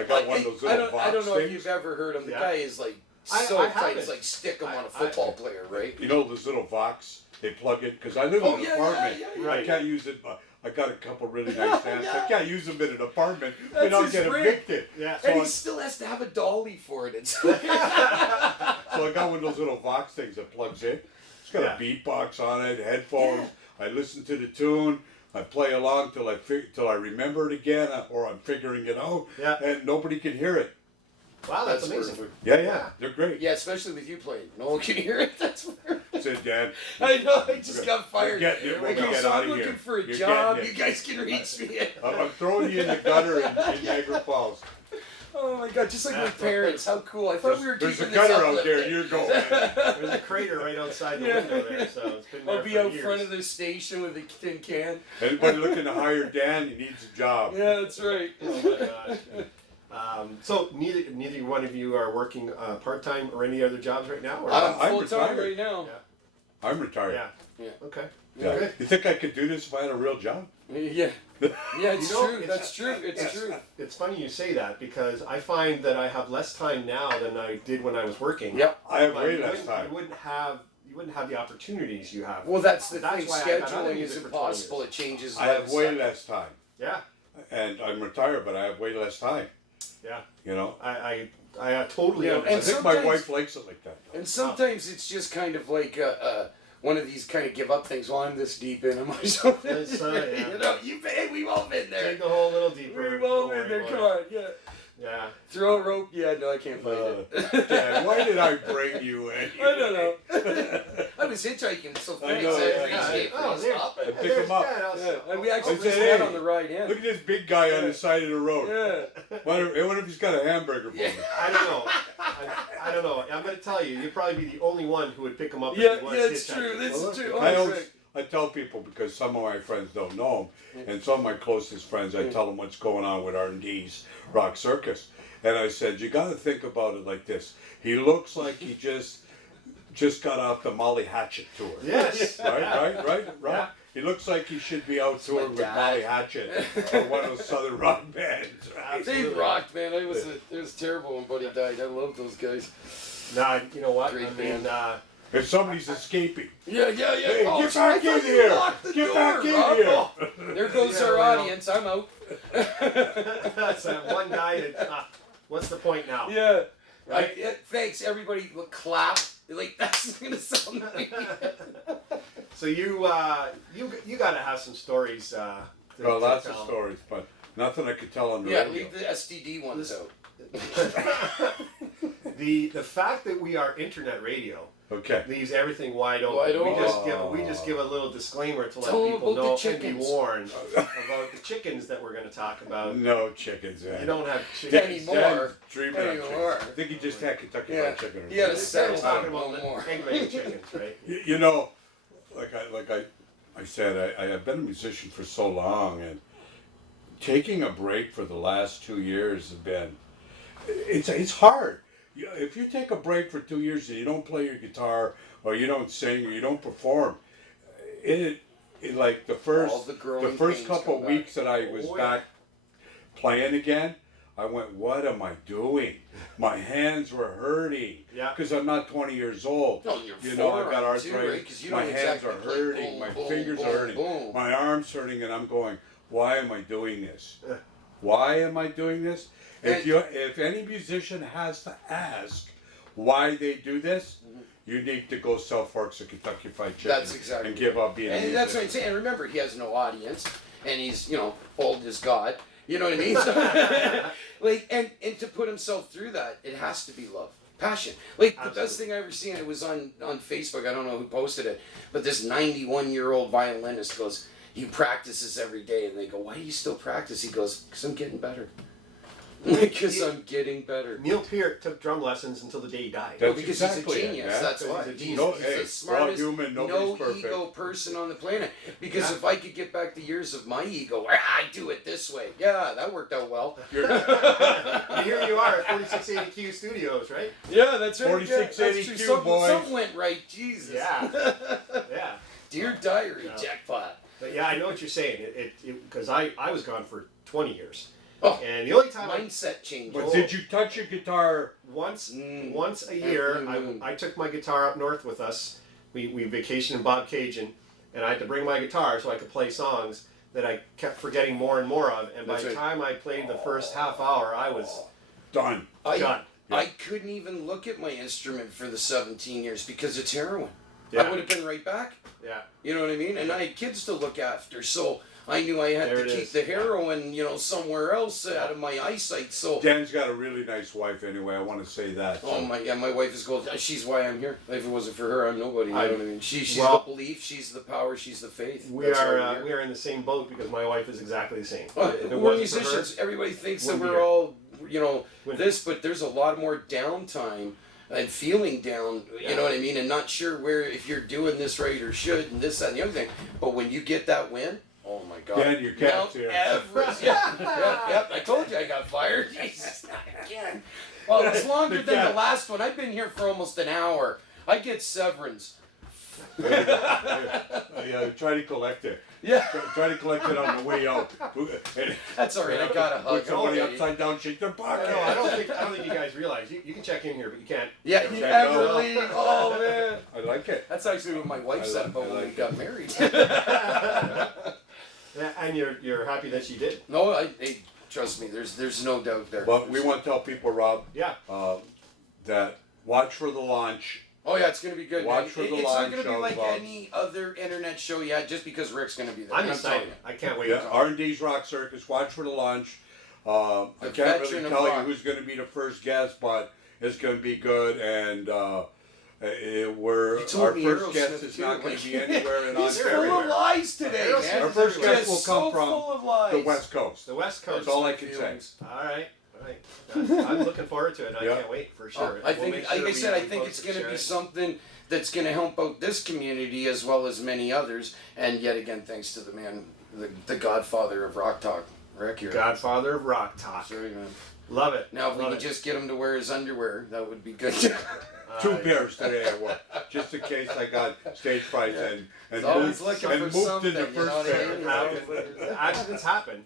got one of those little box I don't know things. if you've ever heard him. The Yeah. guy is like I so tight. haven't. It's like stick him on a football player, right? You know those little Vox? They plug in because I live in an apartment. yeah. Right. I can't use it. I got a couple really nice amps. I can't use them in an apartment. That's Then I'll his get rig. evicted. Yeah. So, And he I, still has to have a dolly for it. It's so I got one of those little Vox things that plugs in. It's got Yeah. a beatbox on it, headphones. I listen to the tune. I play along till I remember it again, or I'm figuring it out. Yeah. And nobody can hear it. Wow, that's amazing. perfect. Yeah, they're great. Yeah, especially with you playing. No one can hear it. That's perfect. Said Dad. I know. I just got fired. You're getting it when we Okay, get so out I'm of looking here. for a You're job. getting You it. guys can reach me. I'm throwing you in the gutter in Niagara Falls. Oh my god, just like my parents. How cool. I thought we were There's a keeping this gutter out there. uplifting. You're going. There's a crater right outside the window there, so it's been there I'll be for out years. front of the station with a tin can. Anybody looking to hire Dan, he needs a job. Yeah, that's right. Oh my gosh. So neither one of you are working part-time or any other jobs right now? Or? I'm I'm full time retired. right now. I'm retired. Yeah. Yeah. Okay. Yeah. Good. You think I could do this if I had a real job? Yeah. Yeah, it's You know, true. it's- That's true. It's true. It's funny you say that because I find that I have less time now than I did when I was working. Yep. I have But way you less wouldn't- time. You wouldn't have the opportunities you have. Well, that's the That's thing. why I got out of Scheduling music is for 20 impossible. years. It changes. I have life way second. less time. Yeah. And I'm retired, but I have way less time. Yeah. You know? I totally Yeah, I understand. and think my sometimes- wife likes it like that. And sometimes it's just kind of like one of these kind of give up things. Well, I'm this deep in them or something. It's, yeah. You know, we've all been there. Take the hole a little deeper. We've all Don't been worry there. about Come it. on, yeah. Yeah. Throw a rope. Yeah, no, I can't find it. Dad, why did I bring you in? I don't know. I was hitchhiking, so I thanks. know, I yeah. appreciate Oh, for there- stopping. Pick There's him up. that. Yeah, and we actually I said, listened in hey, on the ride in. Look at this big guy on the side of the road. Yeah. I wonder if he's got a hamburger for me. I don't know. I don't know. I'm going to tell you, you'd probably be the only one who would pick him up Yeah, if he was yeah, it's hitchhiking. true. This is true. I Oh, always, right. I tell people because some of my friends don't know him, and some of my closest friends, I tell them what's going on with R&D's Rock Circus, and I said, you got to think about it like this. He looks like he just got off the Molly Hatchet tour. Yes. Right. Yeah. He looks like he should be out my touring with dad. Molly Hatchet or one of those Southern rock bands. Right? They rocked, man. It was terrible when Buddy died. I love those guys. Nah, you know what? Great I mean, If somebody's escaping, Yeah. hey, Oh, get shit, I back thought in you here! locked the Get door, back in Rob. here! Oh, there goes Yeah, our I know. audience. I'm out. that's that one guy that. What's the point now? Yeah. Right? Thanks, everybody. Look, clap. Like that's gonna sound weird. So you got to have some stories. Well, lots of tell. stories, but nothing I could tell on the Yeah, radio. leave the STD ones out. The fact that we are internet radio Okay. leaves everything wide open. Wide We just give a little disclaimer to let Tell 'em people about the know and be chickens. warned about the chickens that we're going to talk about. No chickens, man. You don't have chickens. Anymore. Dan's dreaming of Anymore. chickens. I think he just had Kentucky Yeah. Fried Chicken. Or Yeah, something. the settle We're talking down about more. egg-laying chickens, right? You know, I said, I have been a musician for so long, and taking a break for the last 2 years has been, it's hard. If you take a break for 2 years and you don't play your guitar, or you don't sing, or you don't perform, it like the All the first growing pains couple come back. weeks that I was Oh, yeah. back playing again, I went, what am I doing? My hands were hurting. Yeah. Because I'm not 20 years old. No, you're You know, I got forearm too, arthritis. right? 'Cause you My don't hands exactly are play hurting. boom, My boom, fingers boom, are hurting. boom. My arms hurting, and I'm going, why am I doing this? Why am I doing this? If any musician has to ask why they do this, you need to go sell forks of Kentucky Fried Chicken. That's exactly and give up being a And that's what I'm musician. saying. And remember, he has no audience, and he's old as God. You know what I mean? So, like, and to put himself through that, it has to be love, passion. Like the best thing I ever seen, it was on Facebook. I don't know who posted it, but this 91-year-old violinist goes, he practices every day, and they go, why do you still practice? He goes, because I'm getting better. Because I'm getting better. Neil Peart took drum lessons until the day he died. That's Because exactly he's it, a genius. man. That's why. He's a He's, genius. No, he's hey, the we're all smartest, human, no nobody's perfect. ego person on the planet. Because Yeah. if I could get back the years of my ego, I do it this way. Yeah, that worked out well. And here you are at 4680Q Studios, right? Yeah, that's right. 4680Q, boys. Something went right. Jesus. Yeah. Yeah. Dear diary, Yeah. jackpot. But yeah, I know what you're saying. Because I was gone for 20 years. Oh, And the only time mindset change. But did you touch your guitar? once Mm. once a year, Mm. I took my guitar up north with us. We vacationed in Bob Cajun, and I had to bring my guitar so I could play songs that I kept forgetting more and more of. And by That's the right. time I played the first half hour, I was Done. done. I couldn't even look at my instrument for the 17 years because it's heroin. Yeah. I would have been right back. Yeah. You know what I mean? And I had kids to look after, so I knew I had There to it keep is. the heroin, somewhere else out of my eyesight. So. Dan's got a really nice wife anyway, I want to say that. Oh my wife is gold. She's why I'm here. If it wasn't for her, I'm nobody. You know what I mean? She's well, the belief, she's the power, she's the faith. We That's why are I'm here. we are in the same boat because my wife is exactly the same. Well, If it we're wasn't for her, musicians. Everybody thinks that wouldn't be we're here. all, Wouldn't this, but there's a lot more downtime and feeling down, you know what I mean, and not sure where if you're doing this right or should, and this, that, and the other thing. But when you get that win, oh my God. Dan, your cat's Mount here. Everest. Yep. I told you I got fired. Jesus, not again. Well, it's longer The than cat. the last one. I've been here for almost an hour. I get severance. Yeah, try to collect it. Yeah. Try to collect it on the way out. And That's all right. I got a hug. put somebody Okay. upside down, shake their pocket. No, I don't think you guys realize you can check in here, but you can't. Yeah, you Okay, ever go. leave? Oh man. I like it. That's actually what my wife I said like- about I when we like got married. Yeah, and you're happy that she did. No, hey, trust me. There's no doubt there. But we want to tell people, Rob, Yeah. that watch for the launch. Oh yeah, it's gonna be good. Watch man. for the It's not live gonna be show, like Bob. any other internet show yet, just because Rick's gonna be there. I'm telling excited. you. I can't wait. Yeah, R&D's Rock Circus. Watch for the launch. I The can't veteran really of tell you rock. who's going to be the first guest, but it's going to be good. And our told me first Aerosmith, guest is too, not going like- to be anywhere in He's full Ontario. of lies today, Aerosmith man. Our first guest Just will so come full of from lies. the West Coast. The West Coast. That's all I can say. Feelings. All right. I'm looking forward to it. I Yeah. can't wait for sure. I We'll think, make like sure I we said, I post think it, it's going to share be it. something that's going to help out this community as well as many others. And yet again, thanks to the man, the godfather of rock talk, Rick here. Godfather of Rock Talk. Sorry, man. Love it. Now, if we Love could it. just get him to wear his underwear, that would be good. 2 pairs today I wore, just in case I got stage fright and He's always moved, looking and for moved something, in the you know first what I pair. mean? Accidents happen.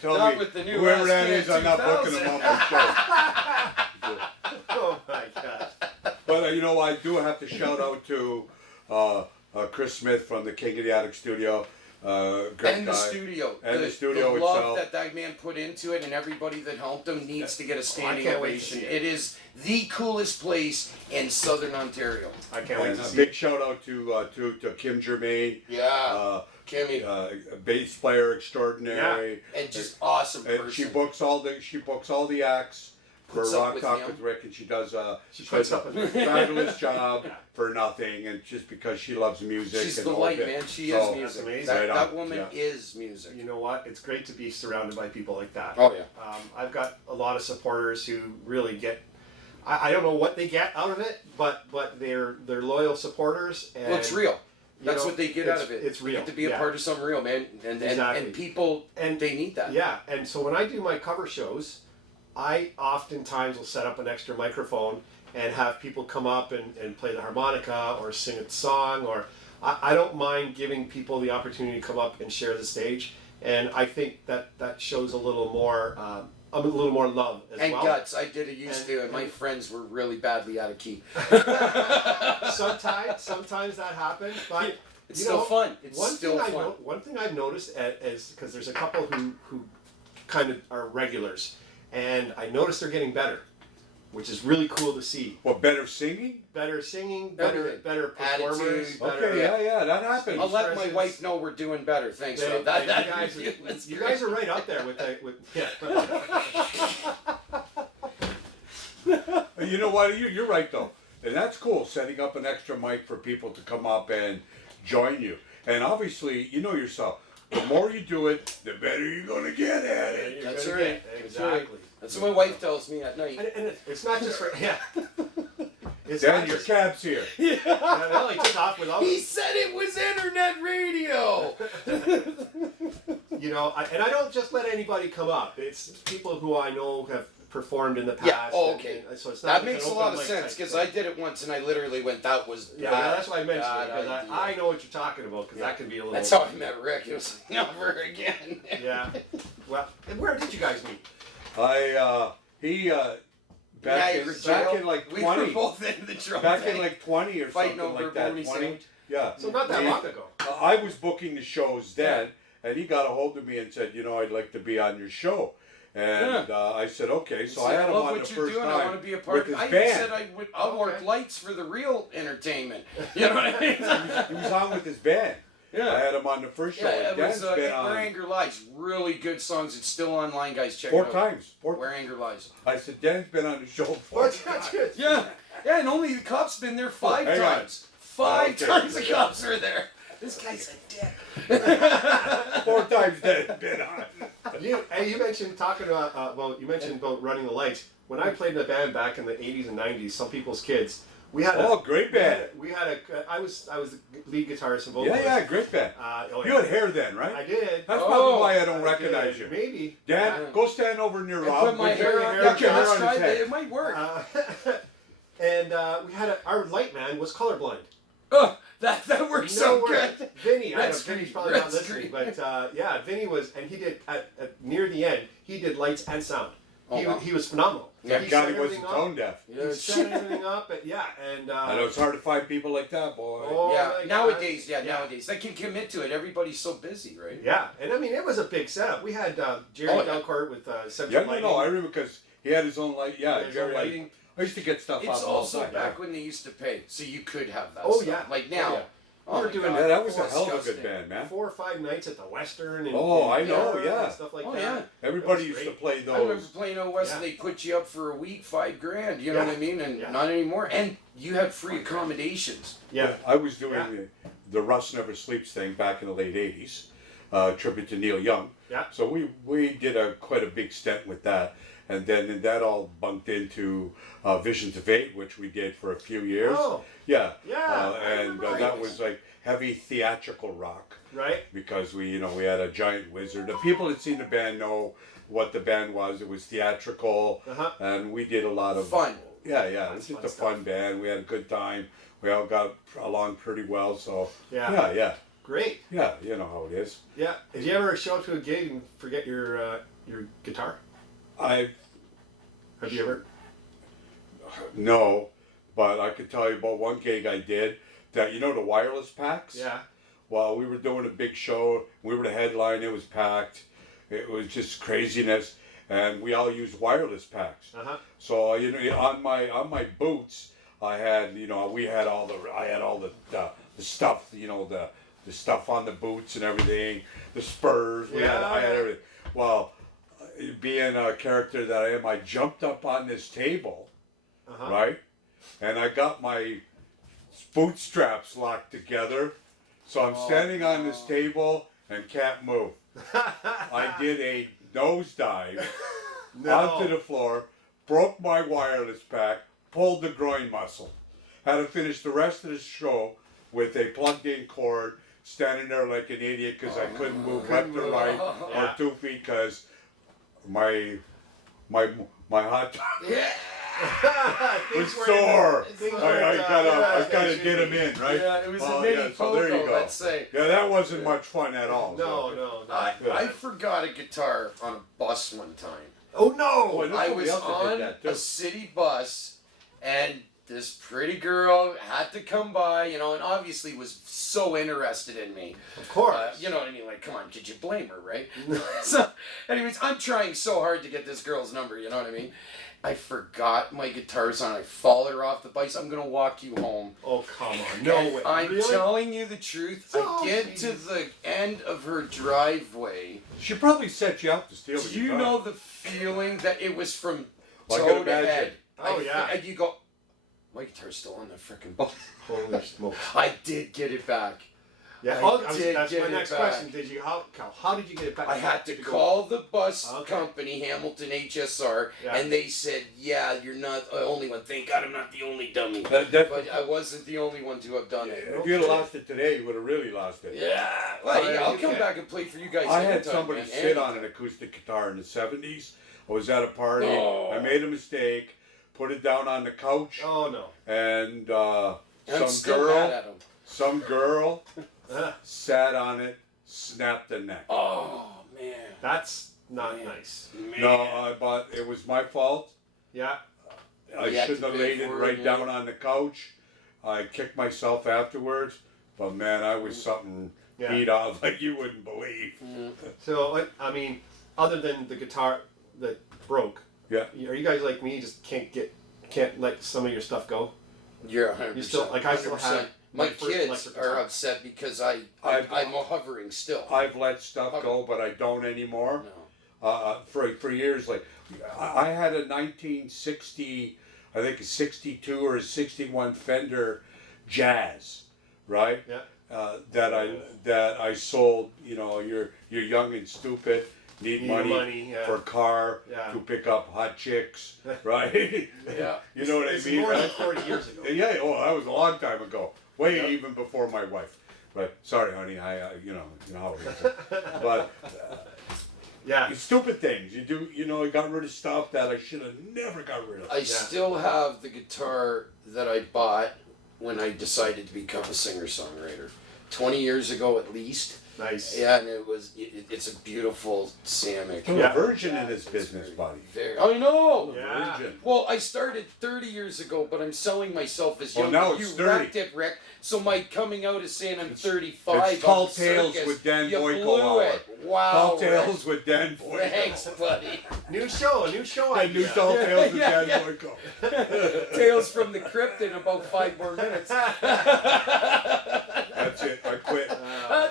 Tell Not me, with the new whoever that Ascan is, I'm not booking 2000. them on my show. Oh my gosh. But you know, I do have to shout out to Chris Smith from the King of the Attic studio. Great And the guy. studio. And the studio the love itself. that man put into it, and everybody that helped him needs to get a standing can't wait to ovation. see it. It is the coolest place in Southern Ontario. I can't wait And to a see big it. shout out to Kim Germain, Yeah, Kimmy, bass player extraordinary. and just awesome person. And she books all the acts for Puts up Rock with Talk him. with Rick, and she does She puts up a with fabulous job for nothing, and just because she loves music. She's and the all light, that. man. She So, is music. amazing. That, Right on, that woman yeah. is music. You know what? It's great to be surrounded by people like that. Oh yeah. I've got a lot of supporters who really get. I don't know what they get out of it, but they're loyal supporters. And, Well, it's real. you That's know, what they get out of it. It's real. You get to be a yeah. part of something real, man. And Exactly. people, And- they need that. Yeah, and so when I do my cover shows, I oftentimes will set up an extra microphone and have people come up and play the harmonica or sing a song, or I don't mind giving people the opportunity to come up and share the stage, and I think that shows a little more love as And well. guts. I did it used to, and my and- friends were really badly out of key. Sometimes that happens, but It's you still know, fun. It's still fun. One thing I've noticed is because there's a couple who kind of are regulars, and I noticed they're getting better, which is really cool to see. What, better singing? Better singing, Everything. better performers. Attitude. Better, Okay, yeah, that happens. I'll let my Presence. wife know we're doing better. Thanks, They- Rob. That, you that guys review was you great. guys are right up there with yeah. You know what? You're right though, and that's cool. Setting up an extra mic for people to come up and join you, and obviously, you know yourself. The more you do it, the better you're gonna get at it. That's You're right. gonna get- That's right. Exactly. That's what my wife tells me at night. And it's not just for yeah. It's Dan, not your just, cab's here. well, he took off without He said it was internet radio. you know, and I don't just let anybody come up. It's people who I know have performed in the past. Yeah, oh, okay. and so it's not That like makes an a lot open of mic sense type because thing. I did it once and I literally went, that was Yeah, bad, that's why I mentioned it bad because idea. I know what you're talking about because that can be a little. That's how I met Rick. It was like, never again. Yeah. Well, and where did you guys meet? Back in like we 20. were both in the drum Back in tank. like 20 or Fighting something over like that. Boney 20. Sound. Yeah. So not that We- long ago. I was booking the shows then, and he got a hold of me and said, you know, I'd like to be on your show. And I said, okay. So I I had him love on the what you're first doing. I time want to be a part with of his it. I band. said I'll work lights for the real entertainment. You know what I mean? He was on with his band. Yeah. I had him on the first show. Yeah, and it was Dan's been Where on Anger Lies. Really good songs. It's still online, guys. Check four it out. times. Where Anger Lies. I said, Dan's been on the show 4 times. Yeah, yeah, and only the cops been there 5 hang on. times. 5 Okay. times the cops were there. This guy's a dick. 4 times Dan's been on. You mentioned talking about you mentioned about running the lights. When I played in a band back in the 80s and 90s, Some People's Kids, we had Great band. I was the lead guitarist and vocalist. Yeah, great band. You had hair then, right? I did. That's probably why I don't recognize you. Maybe. Dan, go stand over near I Rob. put my Put hair your on. hair Yeah, okay, on let's his try head. it. It might work. And we had our light man was colorblind. That works so word. good. Vinny, I know That's Vinny's great. probably not That's listening, great. but yeah, Vinny was, and he did at near the end, he did lights and sound. Wow. He was phenomenal. Yeah, he God, set he wasn't everything up. tone deaf. He set everything up, and yeah, and I know it's hard to find people like that, boy. oh Yeah, my nowadays, God. nowadays. They can commit to it. Everybody's so busy, right? Yeah, and I mean it was a big setup. We had Jerry Oh, yeah. Delcourt with Central Yeah, Lighting. no, I remember because he had his own light. Yeah, His own Jerry. lighting. I used to get stuff It's off all also the time. back when they used to pay, so you could have that Oh, stuff. yeah. Like Oh, now. yeah. Oh, We were my doing God. Yeah, that was a hell of a Disgusting. good band, man. 4 or 5 nights at the Western and Oh, I know, Canberra yeah. and stuff like Oh, that. yeah. Everybody It was used to great. play I remember those. playing out west and Yeah. they put you up for a week, $5,000, you know Yeah. what I mean? And Yeah. not anymore. And you had free accommodations. Yeah. I was doing Yeah. the Russ Never Sleeps thing back in the late '80s, tribute to Neil Young. Yeah. So we did quite a big stint with that, and then that all bunked into Visions of Eight, which we did for a few years. Oh. Yeah. Yeah, I And remember that those. was like heavy theatrical rock. Right. Because we had a giant wizard. The people that seen the band know what the band was. It was theatrical, Uh-huh. and we did a lot of Fun. Yeah, it That's was just fun a stuff. fun band. We had a good time. We all got along pretty well. So Yeah. yeah, Great. you know how it is. Yeah. Did you ever show up to a gig and forget your guitar? I Have you ever? no, but I could tell you about one gig I did. That the wireless packs. Yeah. Well, we were doing a big show. We were the headline. It was packed. It was just craziness, and we all used wireless packs. Uh huh. So on my boots, I had I had all the stuff, the stuff on the boots and everything, the spurs. I had everything. Well, being a character that I am, I jumped up on this table, Uh-huh. right, and I got my bootstraps locked together. So I'm standing on this table and can't move. I did a nosedive onto the floor, broke my wireless pack, pulled the groin muscle. Had to finish the rest of the show with a plugged-in cord, standing there like an idiot because I couldn't move left or right or Yeah. 2 feet because my hot dog Yeah. was sore. things I weren't, gotta they get him should in, right? Yeah, it was Oh, a mini yeah, so there you Boyko, go. let's say. Yeah, that wasn't much fun at all. No, so. no, no. I forgot a guitar on a bus one time. Oh no! Boy, I somebody was else that did on that, too. a city bus, and this pretty girl had to come by, and obviously was so interested in me. Of course. You know what I mean? Like, come on, could you blame her, right? So, anyways, I'm trying so hard to get this girl's number, you know what I mean? I forgot my guitar's on. I followed her off the bike. So I'm going to walk you home. Oh come on! No And way! I'm Really? telling you the truth. Oh, I get to jeez. the end of her driveway. She probably set you up to steal the Do you guitar. know the feeling that it was from I can toe to imagine. head? Oh, yeah. And you go, my guitar's still on the frickin' bus. Holy smokes! I did get it back. Yeah. I That's did my get next it back. question. Did you how did you get it back? I had to Did you go- call the bus Okay. company, Hamilton HSR, Yeah. and they said, yeah, you're not the only one. Thank God I'm not the only dummy. That, But I wasn't the only one to have done it. if you'd have lost it today, you would have really lost it. Yeah. Well, Oh, yeah, I'll you come can. back and play for you guys I had anytime, somebody man. sit on an acoustic guitar in the 70s. I was at a party. Oh. I made a mistake, put it down on the couch, Oh no! and I'm still mad at him. some girl Uh, sat on it, snapped the neck. Oh, man. that's not Man. nice. Man. No, but it was my fault. Yeah. I You had shouldn't to have pay laid it for it, right yeah. down on the couch. I kicked myself afterwards, but man, I was something Yeah. beat off like you wouldn't believe. So I mean, other than the guitar, that broke. Yeah. Are you guys like me? Just can't let some of your stuff go. You're 100%. You still like I still 100%. have My first kids electric are guitar. upset because I'm hovering still. I've let stuff go, but I don't anymore. No. For years, like I had a 1960, I think a 62 or a 61 Fender Jazz, right? Yeah. That I sold. You know, you're young and stupid. Need money yeah. for a car Yeah. to pick up hot chicks, right? Yeah. You know what I It's mean? more than 40 years ago. Yeah, oh, that was a long time ago. Way Yep. even before my wife. But sorry, honey, I you know how it is. But Yeah. stupid things you do. You know, I got rid of stuff that I should have never got rid of. I still have the guitar that I bought when I decided to become a singer-songwriter. 20 years ago at least. Nice. Yeah, and it's a beautiful Samick. I'm Yeah. a virgin in this business, buddy. I know. Yeah. Virgin. Well, I started 30 years ago, but I'm selling myself as Oh, young. now You it's 30. wrecked it, Rick. So my coming out is saying I'm 35. It's Tall on the Tales circus. with Dan You Boyko blew hour. it. Wow. Tall Tales Rick. with Dan Boyko. Thanks, buddy. New show I idea. knew Tall Tales with Yeah, Dan yeah. Boyko. Tales from the Crypt in about 5 more minutes. That's it. I quit.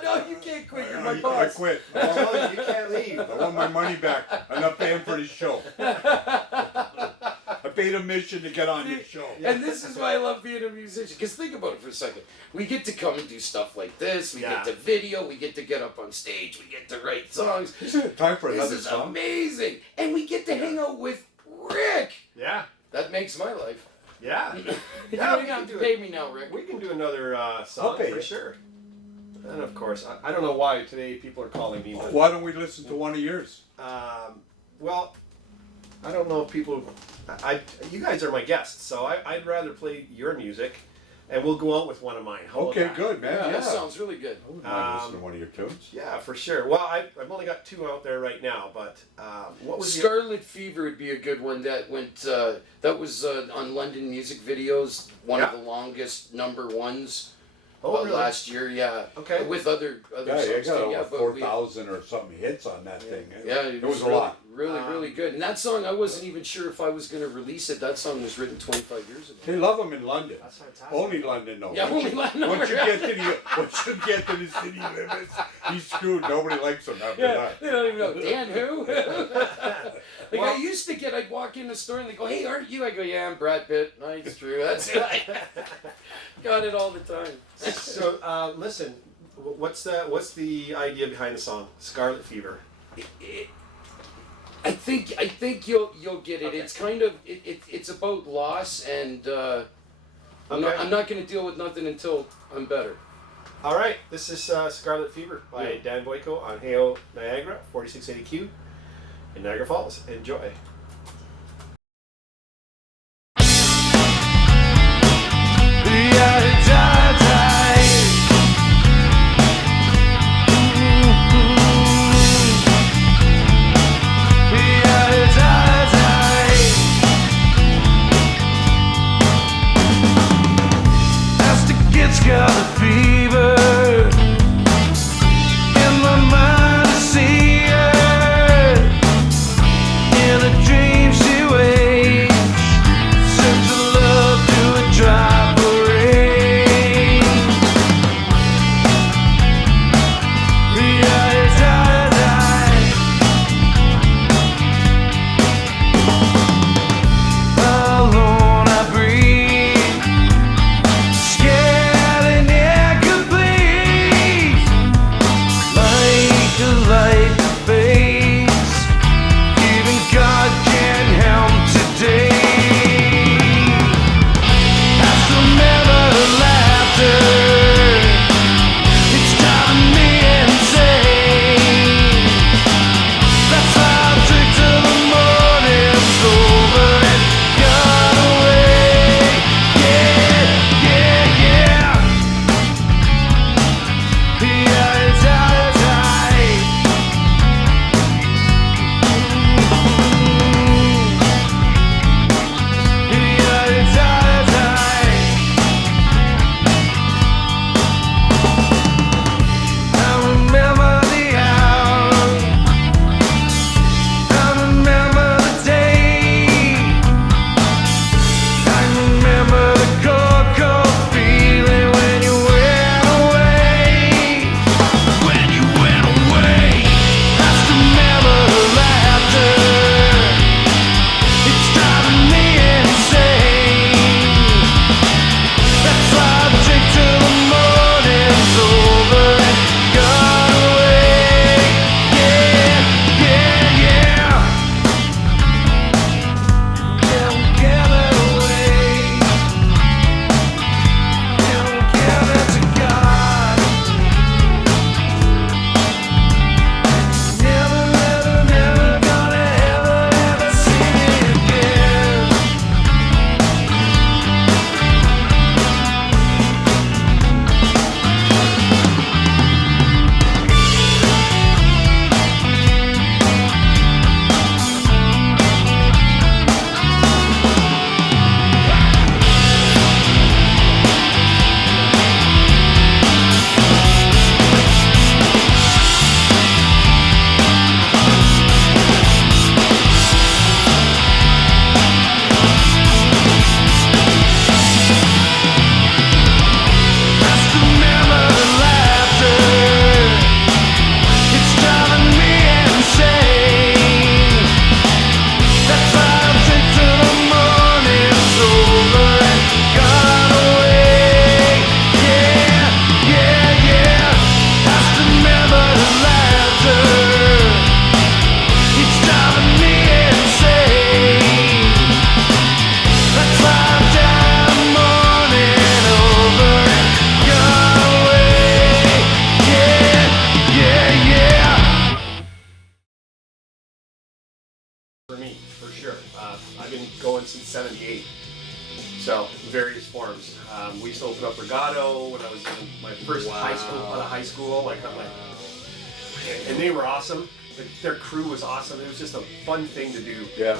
No, you can't quit. You're my I boss. quit. Oh, you can't leave. I want my money back. I'm not paying for this show. I paid a mission to get on this show. And this is why I love being a musician. Because think about it for a second. We get to come and do stuff like this. We Yeah. get to video. We get to get up on stage. We get to write songs. Isn't it time for This another is song? amazing. And we get to hang out with Rick. Yeah. That makes my life. Yeah. You Yeah, don't we have can to do pay it. me now, Rick. We can do another I'll song pay for you. sure. And of course, I don't know why today people are calling me, but Why don't we listen to one of yours? well, I don't know if people. You guys are my guests, so I'd rather play your music, and we'll go out with one of mine. How about Okay, that? good, man. Yeah, Yeah. that sounds really good. I wouldn't mind listening to one of your tunes. Yeah, for sure. Well, I've only got 2 out there right now, but what was Scarlet Fever would be a good one. That went. That was on London Music Videos. One of Yeah. the longest #1s. Oh, really? Last year, yeah. Okay. With other Yeah, you songs got too. Yeah, over but we, 4,000 or something hits on that thing. yeah, it was a really, lot. really good. And that song, I wasn't even sure if I was going to release it. That song was written 25 years ago. They love them in London. That's fantastic. Only London, though. Yeah, Once only you- London. Once you get to the city limits, he's screwed. Nobody likes him after Yeah, that. they don't even know. Dan who? Like Well- I used to get, I'd walk in the store and they go, "Hey, aren't you?" I go, "Yeah, I'm Brad Pitt." No, it's true. That's it. I got it all the time. So listen, what's the idea behind the song Scarlet Fever? I think you'll get it. Okay. It's kind of it's about loss, and I'm not going to deal with nothing until I'm better. All right, this is Scarlet Fever by Yeah. Dan Boyko on Heyo Niagara 4680Q in Niagara Falls. Enjoy. Scarlet fever in my mind. I see her in a dream. She waits, sends her love to a drop of rain. Alone I breathe. Scared and echo open up Regato when I was in my first high school, out of high school. Like, I'm like, and they were awesome. Their crew was awesome. It was just a fun thing to do. Yeah.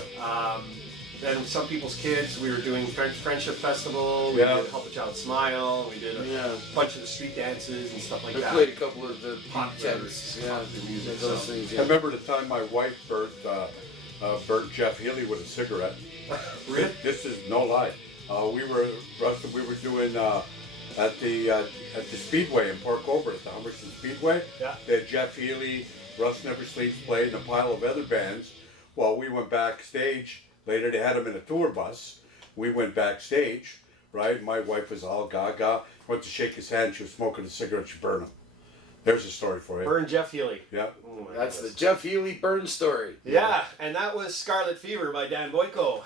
Then some people's kids, we were doing Friendship Festival. We did Help a Child Smile. We did a bunch of the street dances and stuff like I that. played a couple of the Popular tents. Yeah, music. those So. things. I Yeah. remember the time my wife burnt Jeff Healy with a cigarette. Really? This is no lie. We were doing at the Speedway in Port Cobra, at the Humberson Speedway. Yeah. They had Jeff Healy, Russ Never Sleeps played, and a pile of other bands. Well, we went backstage. Later, they had him in a tour bus. We went backstage, right? My wife was all gaga. Went to shake his hand. She was smoking a cigarette. She burned him. There's a story for you. Burn Jeff Healy. Yeah. Oh my That's the goodness. Jeff Healy burn story. Yeah, and that was Scarlet Fever by Dan Boyko.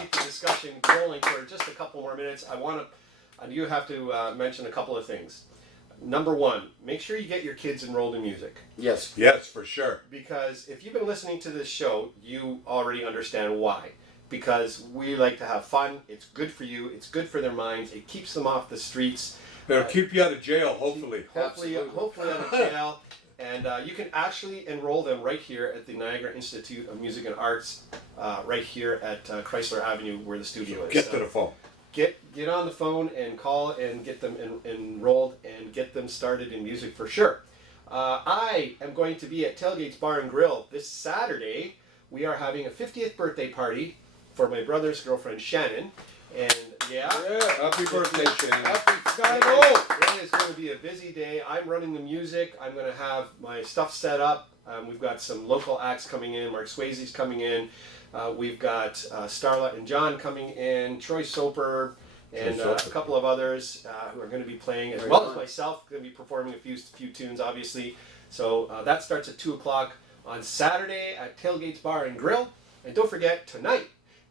Keep the discussion rolling for just a couple more minutes. I do have to mention a couple of things. Number one, make sure you get your kids enrolled in music. Yes. Yes, for sure. Because if you've been listening to this show, you already understand why. Because we like to have fun. It's good for you. It's good for their minds. It keeps them off the streets. It'll keep you out of jail, hopefully. Hopefully out of jail. And you can actually enroll them right here at the Niagara Institute of Music and Arts, right here at Chrysler Avenue, where the studio is. Get to the phone. Get on the phone and call and get them enrolled and get them started in music for sure. I am going to be at Tailgate's Bar and Grill this Saturday. We are having a 50th birthday party for my brother's girlfriend Shannon, and Happy birthday, Shane. it is going to be a busy day. I'm running the music. I'm going to have my stuff set up. We've got some local acts coming in. Mark Swayze's coming in. We've got Starla and John coming in. Troy Soper and a couple of others who are going to be playing, as well as myself. Going to be performing a few tunes, obviously. So that starts at 2 o'clock on Saturday at Tailgate's Bar and Grill. And don't forget, tonight,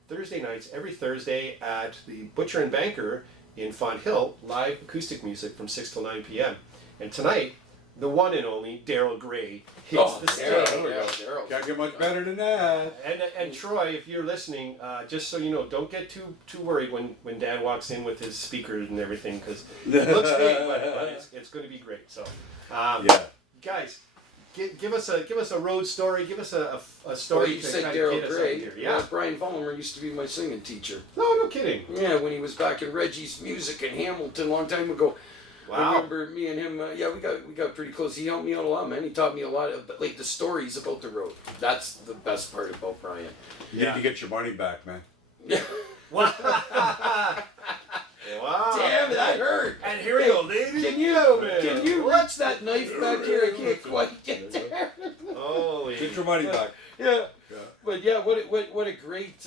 Thursday nights, every Thursday at the Butcher and Banker in Font Hill, live acoustic music from 6 till 9 p.m. And tonight, the one and only Daryl Gray hits the stage. Can't get much better than that. And Troy, if you're listening, just so you know, don't get too worried when Dan walks in with his speakers and everything, because it looks big, but it's going to be great. So, guys, give us a road story. Give us a story. You to said kind of Daryl get us out Gray. here. Yeah. Brian Vollmer used to be my singing teacher. No kidding. Yeah, when he was back in Reggie's Music in Hamilton a long time ago. Wow. I remember me and him. We got pretty close. He helped me out a lot, man. He taught me a lot of like the stories about the road. That's the best part about Brian. You need to get your money back, man. Wow. Damn, that hurt. And here we go, ladies. Can you reach that knife back here? I can't quite get there. Holy. Get your money back. Yeah. But yeah, what a great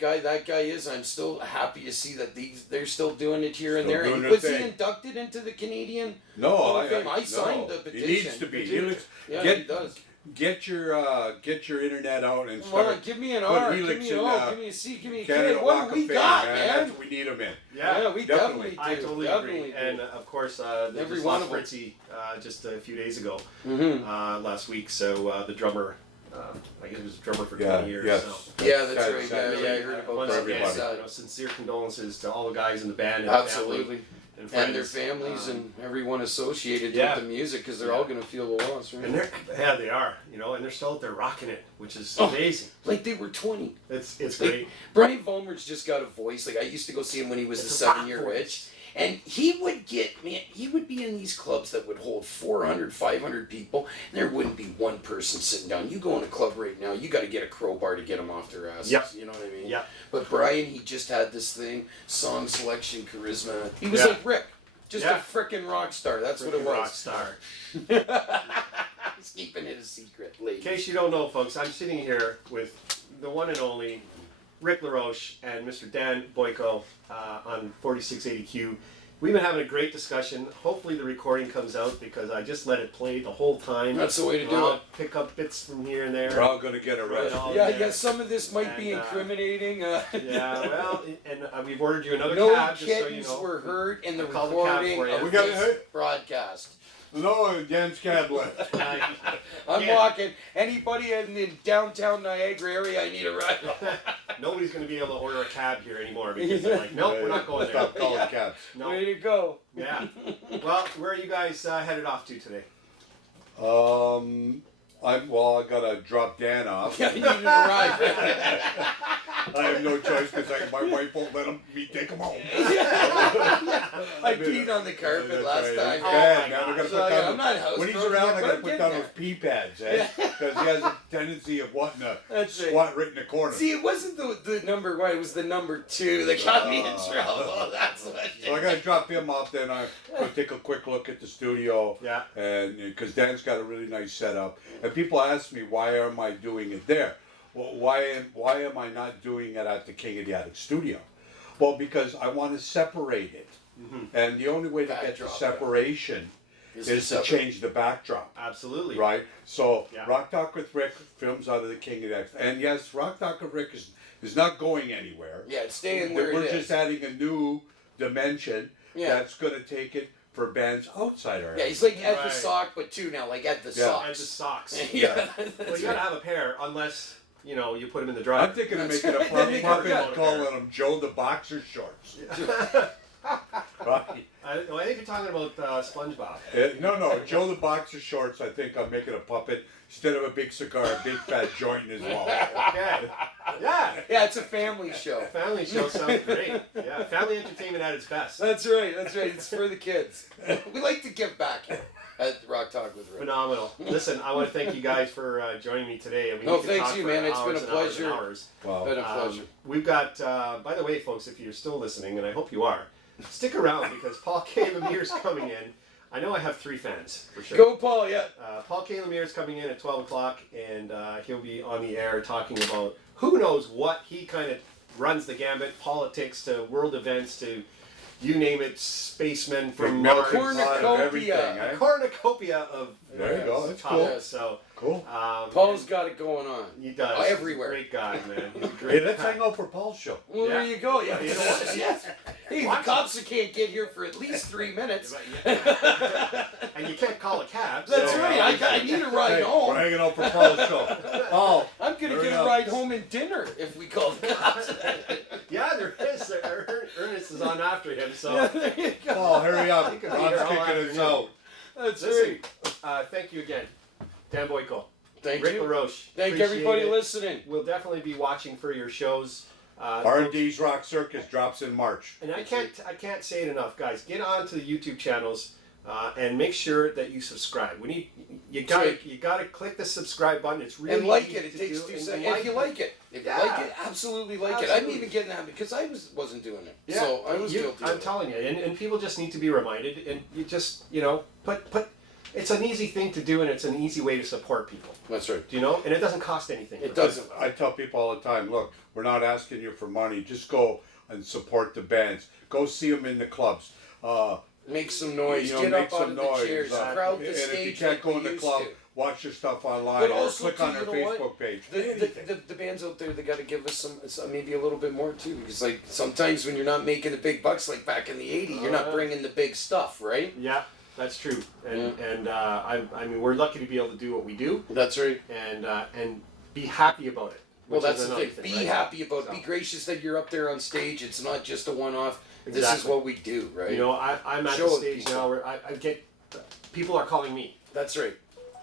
guy that guy is. I'm still happy to see that they're still doing it here and there. Doing And their was thing. he inducted into the Canadian No, Hall of Fame? I no. signed the petition. He needs to be. He does. Get your internet out and Come on, start. give me an put R, give Helix me an in, O, give me a C, give me a Canada K. What Walk do of we Fame, got, man? That's what we need them in. Yeah, we definitely do. I totally Definitely agree. do. And of course, they Every just one lost of 'em. Fritzy just a few days ago, Mm-hmm. last week. So the drummer, I guess he was a drummer for 20 Yeah, years. yes. So. Yeah, that's Sad, right. sad. Yeah, I heard about Once that. again, everybody. sincere condolences to all the guys in the band and Absolutely. family and And their friends. families and everyone associated yeah. with the music, because they're all going to feel the loss, right? And they are, and they're still out there rocking it, which is Oh. amazing. Like they were 20. It's Like, great. Brian Vollmer's just got a voice. Like I used to go see him when he was It's a a rock 7-year voice. itch. And he would be in these clubs that would hold 400, 500 people, and there wouldn't be one person sitting down. You go in a club right now, you got to get a crowbar to get them off their asses. Yep. You know what I mean? Yeah. But Brian, he just had this thing, song selection, charisma. He was Yeah. like Rick, just Yeah. a frickin' rock star. That's what it Freaking was. rock star. He's keeping it a secret, ladies. In case you don't know, folks, I'm sitting here with the one and only Rick Laroche and Mr. Dan Boyko on 4680Q. We've been having a great discussion. Hopefully the recording comes out, because I just let it play the whole time. That's the way to do I'll it. pick up bits from here and there. We're all gonna get Right arrested. on. Yeah, there. yeah. Some of this might be And, incriminating. Yeah, well, and we've ordered you another No cab, just so you kittens know. were heard in the I called the cab recording for you. of We got this it. broadcast. No, Dan's cab left. I'm Yeah. walking. Anybody in the downtown Niagara area, I need a ride. Nobody's going to be able to order a cab here anymore because they're like, nope, we're not going there. Stop calling cabs. No. Way to go. Yeah. Well, where are you guys headed off to today? I gotta drop Dan off. Yeah, you need a ride. I have no choice because my wife won't let me take him home. I peed on the carpet That's last right. time. Oh, Yeah, my now we gotta gosh. put So, down. I'm not house When he's broken around, yet, I but gotta I'm put getting down there. those pee pads, eh? Because he has a tendency of wanting to That's right. squat right in the corner. See, it wasn't the number one, it was the number 2 that got me in trouble. That's what So I gotta drop him off. Then I go take a quick look at the studio. Yeah. And because Dan's got a really nice setup, and people ask me why am I doing it there? Well, why am I not doing it at the King of the Attic studio? Well, because I want to separate it, and the only way to get the Backdrop, separation is to separate. change the backdrop. Absolutely. Right? So Yeah. Rock Talk with Rick films out of the King of the Attic, and yes, Rock Talk with Rick is not going anywhere. Yeah, it's staying where We're it just is. adding a new dimension Yeah. that's going to take it for bands outside our Yeah, he's like at the Right. sock, but 2 now, like at the Yeah. And the socks. socks. Yeah, Well, that's you got to right. have a pair unless, you know, you put them in the dryer. I'm thinking of That's making right. a Then they puppet got- and calling them Joe the Boxer Shorts. Right? I think you're talking about SpongeBob. No, Joe the Boxer Shorts. I think I'm making a puppet instead of a big cigar, a big fat joint in his mouth. Okay. Yeah. Yeah, it's a family show. Family show sounds great. Yeah. Family entertainment at its best. That's right, it's for the kids. We like to give back here at Rock Talk with Rick. Phenomenal. Listen, I want to thank you guys for joining me today. I mean, No, we could thanks talk you, for man. It's been hours a and hours and pleasure. hours. Wow. Been a pleasure. We've got, by the way, folks, if you're still listening, and I hope you are, stick around because Paul K. Lemire's coming in. I know I have 3 fans for sure. Go, Paul, yeah. Paul K. Lemire's coming in at 12 o'clock, and he'll be on the air talking about who knows what. He kind of runs the gambit, politics to world events to you name it, spacemen from Big Mars. cornucopia. everything, A eh? cornucopia of There you go, that's topics. cool. So, Cool. Paul's got it going on. he does. Oh, He's a everywhere. great guy, man. He's a Hey, great let's guy. hang out for Paul's show. Well, Yeah. there you go. Yeah, You know what? yes. Hey, the Watch cops can't get here for at least 3 minutes. And you can't call a cab. That's so, right. I need a ride Hey, home. we're hanging out for Paul's show. Paul, I'm gonna hurry get a up. ride home and dinner if we call the cops. Yeah, there is. Ernest is on after him, so. Yeah, there you go. Paul, hurry up. He could be Ron's here all kicking us afternoon. out. That's Listen, right. thank you again, Dan Boyko, Thank Rick you. Laroche. Thank Appreciate everybody it. listening. We'll definitely be watching for your shows. R&D's Rock Circus drops in March. And I can't say it enough, guys. Get on to the YouTube channels and make sure that you subscribe. You gotta click the subscribe button. It's really And like easy it. It to takes do, 2 and seconds. like If you like it. If you Yeah. like it, absolutely like it. I'm Absolutely. even getting that because I wasn't doing it. Yeah, So I was guilty. I'm of it. telling you, and people just need to be reminded, and you just put. It's an easy thing to do, and it's an easy way to support people. That's right. Do you know? And it doesn't cost anything. It doesn't. I tell people all the time, look, we're not asking you for money. Just go and support the bands. Go see them in the clubs. Make some noise. You know, Get make up out some of the noise. chairs. And Crowd the if stage you can't like go we in the used club, to. watch your stuff online But or also, click on too, our you know what? Facebook page. The bands out there, they got to give us some maybe a little bit more too, because like sometimes when you're not making the big bucks like back in the '80s, you're not bringing the big stuff, right? Yeah, that's true. And I mean, we're lucky to be able to do what we do, That's right. and be happy about it. Well, which that's is the another thing. thing, Be right? happy about it. So, Be gracious that you're up there on stage. It's not just a one-off. This is Exactly. what we do, right? You know, I'm at Show the it, stage people. now where I get people are calling me. That's right.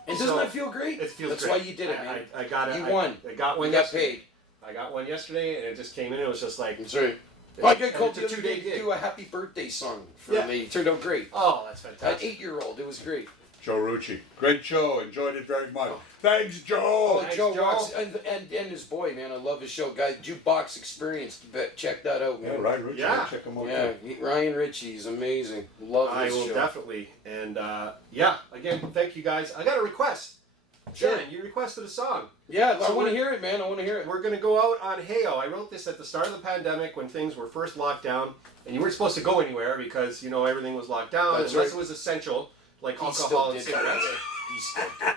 And So, doesn't that feel great? It feels That's great. why you did it, man. I got it. You won. I got one You got yesterday. paid. I got one yesterday, and it just came in. It was just like, That's right. Well, I got and called it's a the other 2-day day to gig. do a happy birthday song for Yeah. a lady. It turned out great. oh, that's An fantastic. 8-year-old. It was great. Joe Rucci. Great show. Enjoyed it very much. Thanks, Joe. Oh, Thanks, Joe Joe. rocks, and his boy, man, I love his show, guys. Jukebox Experience, check that out, Yeah, man. right, Rucci. Yeah. Check him out. Yeah, Ryan Ritchie, he's amazing. Love I his will show. definitely. And yeah, again, thank you guys. I got a request. Sure. Jen, you requested a song. Yeah, I So want to we're- hear it, man. I want to hear it. We're going to go out on Heyo. I wrote this at the start of the pandemic when things were first locked down, and you weren't supposed to go anywhere because, you know, everything was locked down That's unless right. it was essential, like He still alcohol and did, by the cigarettes. way. He still did.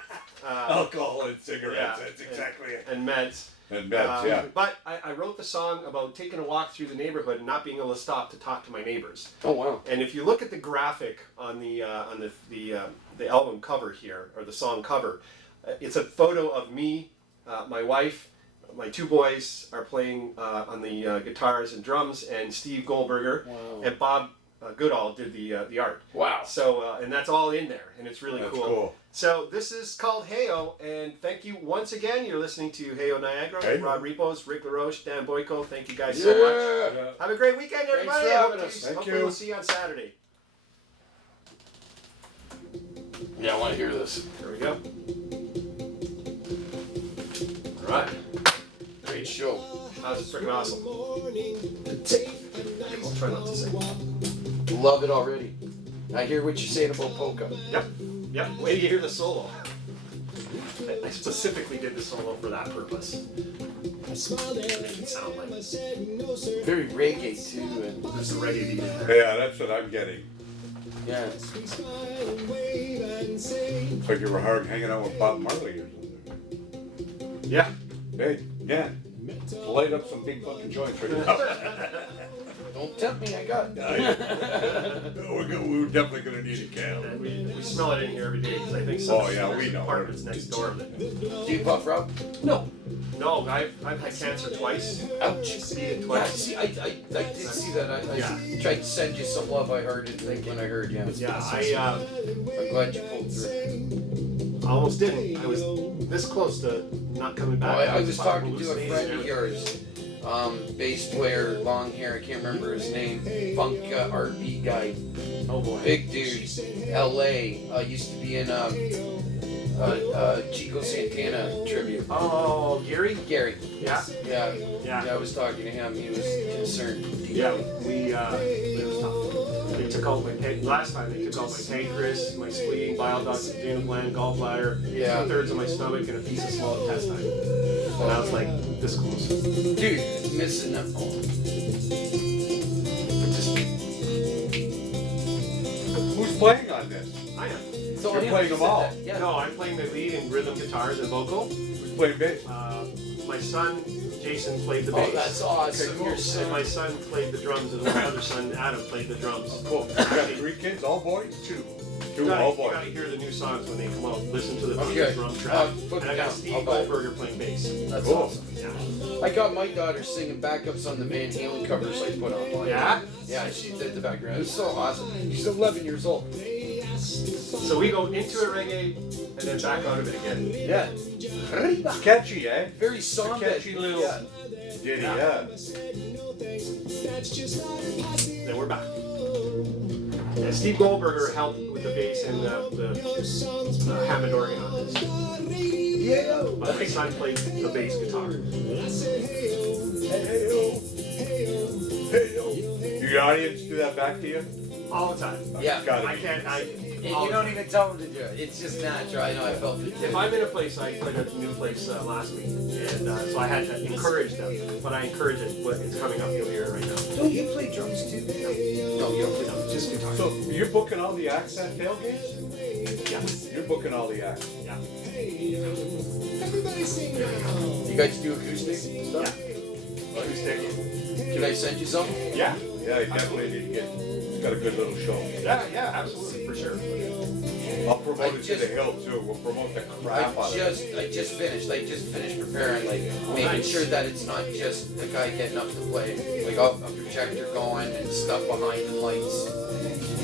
Alcohol and cigarettes. Yeah. That's exactly it. And meds. And meds, yeah. But I wrote the song about taking a walk through the neighborhood and not being able to stop to talk to my neighbors. Oh wow. And if you look at the graphic on the album cover here, or the song cover, it's a photo of me, my wife, my two boys are playing on the guitars and drums, and Steve Goldberger and Bob Goodall did the art. Wow. So and that's all in there, and it's really That's cool. cool. So this is called Heyo, and thank you once again. You're listening to Heyo Niagara, Hey. Rod Repos, Rick Laroche, Dan Boyko. Thank you guys Yeah. so much. Have a great weekend, Thanks everybody. for having Hopefully- us. Thank Hopefully you. we'll see you on Saturday. Yeah, I want to hear this. Here we go. All right. Great show. That was freaking awesome. I'll try not to sing. Love it already. I hear what you're saying about polka. Yep. Yep. Wait till you hear the solo. I specifically did the solo for that purpose. Make it sound like Very reggae too, and there's a reggae beat in there. Yeah, that's what I'm getting. yeah. It's like you were hanging out with Bob Marley or something. Yeah. Hey, yeah. Light up some big fucking joints right now. Don't tempt me. I got. We're definitely gonna need a can. And we smell it in here every day because I think some Oh, yeah, we know. apartments next door. Do you puff up? No. No, I've had cancer twice. Ouch. Beaten Yeah, twice. see, I did see that. I Yeah. tried to send you some love. I heard it when I heard you. Yeah, I'm glad you pulled through. I almost didn't. I was this close to not coming back. I was talking to a Hallucinating friend and of yours, bass player, long hair. I can't remember his name. Funk R&B guy, Oh boy. big dude, L.A. Used to be in Chico Santana tribute. Oh, Gary? Gary. Yeah. Yeah. Yeah. I was talking to him. He was concerned. Yeah, it was tough. They took out my last time they took out my pancreas, my spleen, bile ducts, adrenal gland, gallbladder, Yeah. 2/3 of my stomach, and a piece of small intestine. And I was like this close. Dude, missing them. Who's playing on this? I am. So You're playing them all. Yeah. No, I'm playing the lead in rhythm guitars and vocal. Who's playing bass? My son Jason played the Oh, bass. that's awesome. Okay, cool. Your And son. my son played the drums, and my other son Adam played the drums. Cool. You got 3 kids, all boys? Two. Two, You all gotta, boys. you gotta hear the new songs when they come out. Listen to the Okay. drum track. Put And I it got down. Steve I'll buy it. Goldberger playing bass. That's Cool. awesome. Yeah. I got my daughter singing backups on the Van Halen covers I put online. Yeah? Yeah, she did the background. It was so awesome. She's 11 years old. So we go into a reggae and then back out of it again. Yeah. It's catchy, eh? Very somber. catchy little- Yeah. Diddy, Yeah. yeah. Then we're back. And Steve Goldberger helped with the bass and the Hammond organ on this. Yeah. But my son played the bass guitar. Do your audience do that back to you? All the time. Yeah. Gotta I be. can't, And you don't even tell them to do it. It's just natural. I know. I felt it If too. I'm in a place, I played a new place last week, and so I had to encourage them. But I encourage it, but it's coming up, you'll hear it right now. Don't you play drums too? No, you don't play drums. Just guitar. So you're booking all the acts at tailgates? Yeah. You're booking all the acts. Yeah. You guys do acoustic stuff? Acoustic. Can I send you some? Yeah. Yeah, you definitely need to get. It's got a good little show. Yeah, absolutely, for sure. I'll promote I it to just- the hill too. We'll promote the crap out of it. I just finished preparing, like making Nice. sure that it's not just the guy getting up to play. Like a projector going and stuff behind the lights.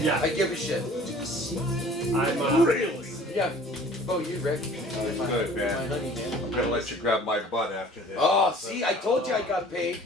Yeah. I give a shit. I'm Really? Yeah. Oh, you, Rick. My Good, man. honey, man. I'm gonna let you grab my butt after this. Oh, see, I told you I got paid.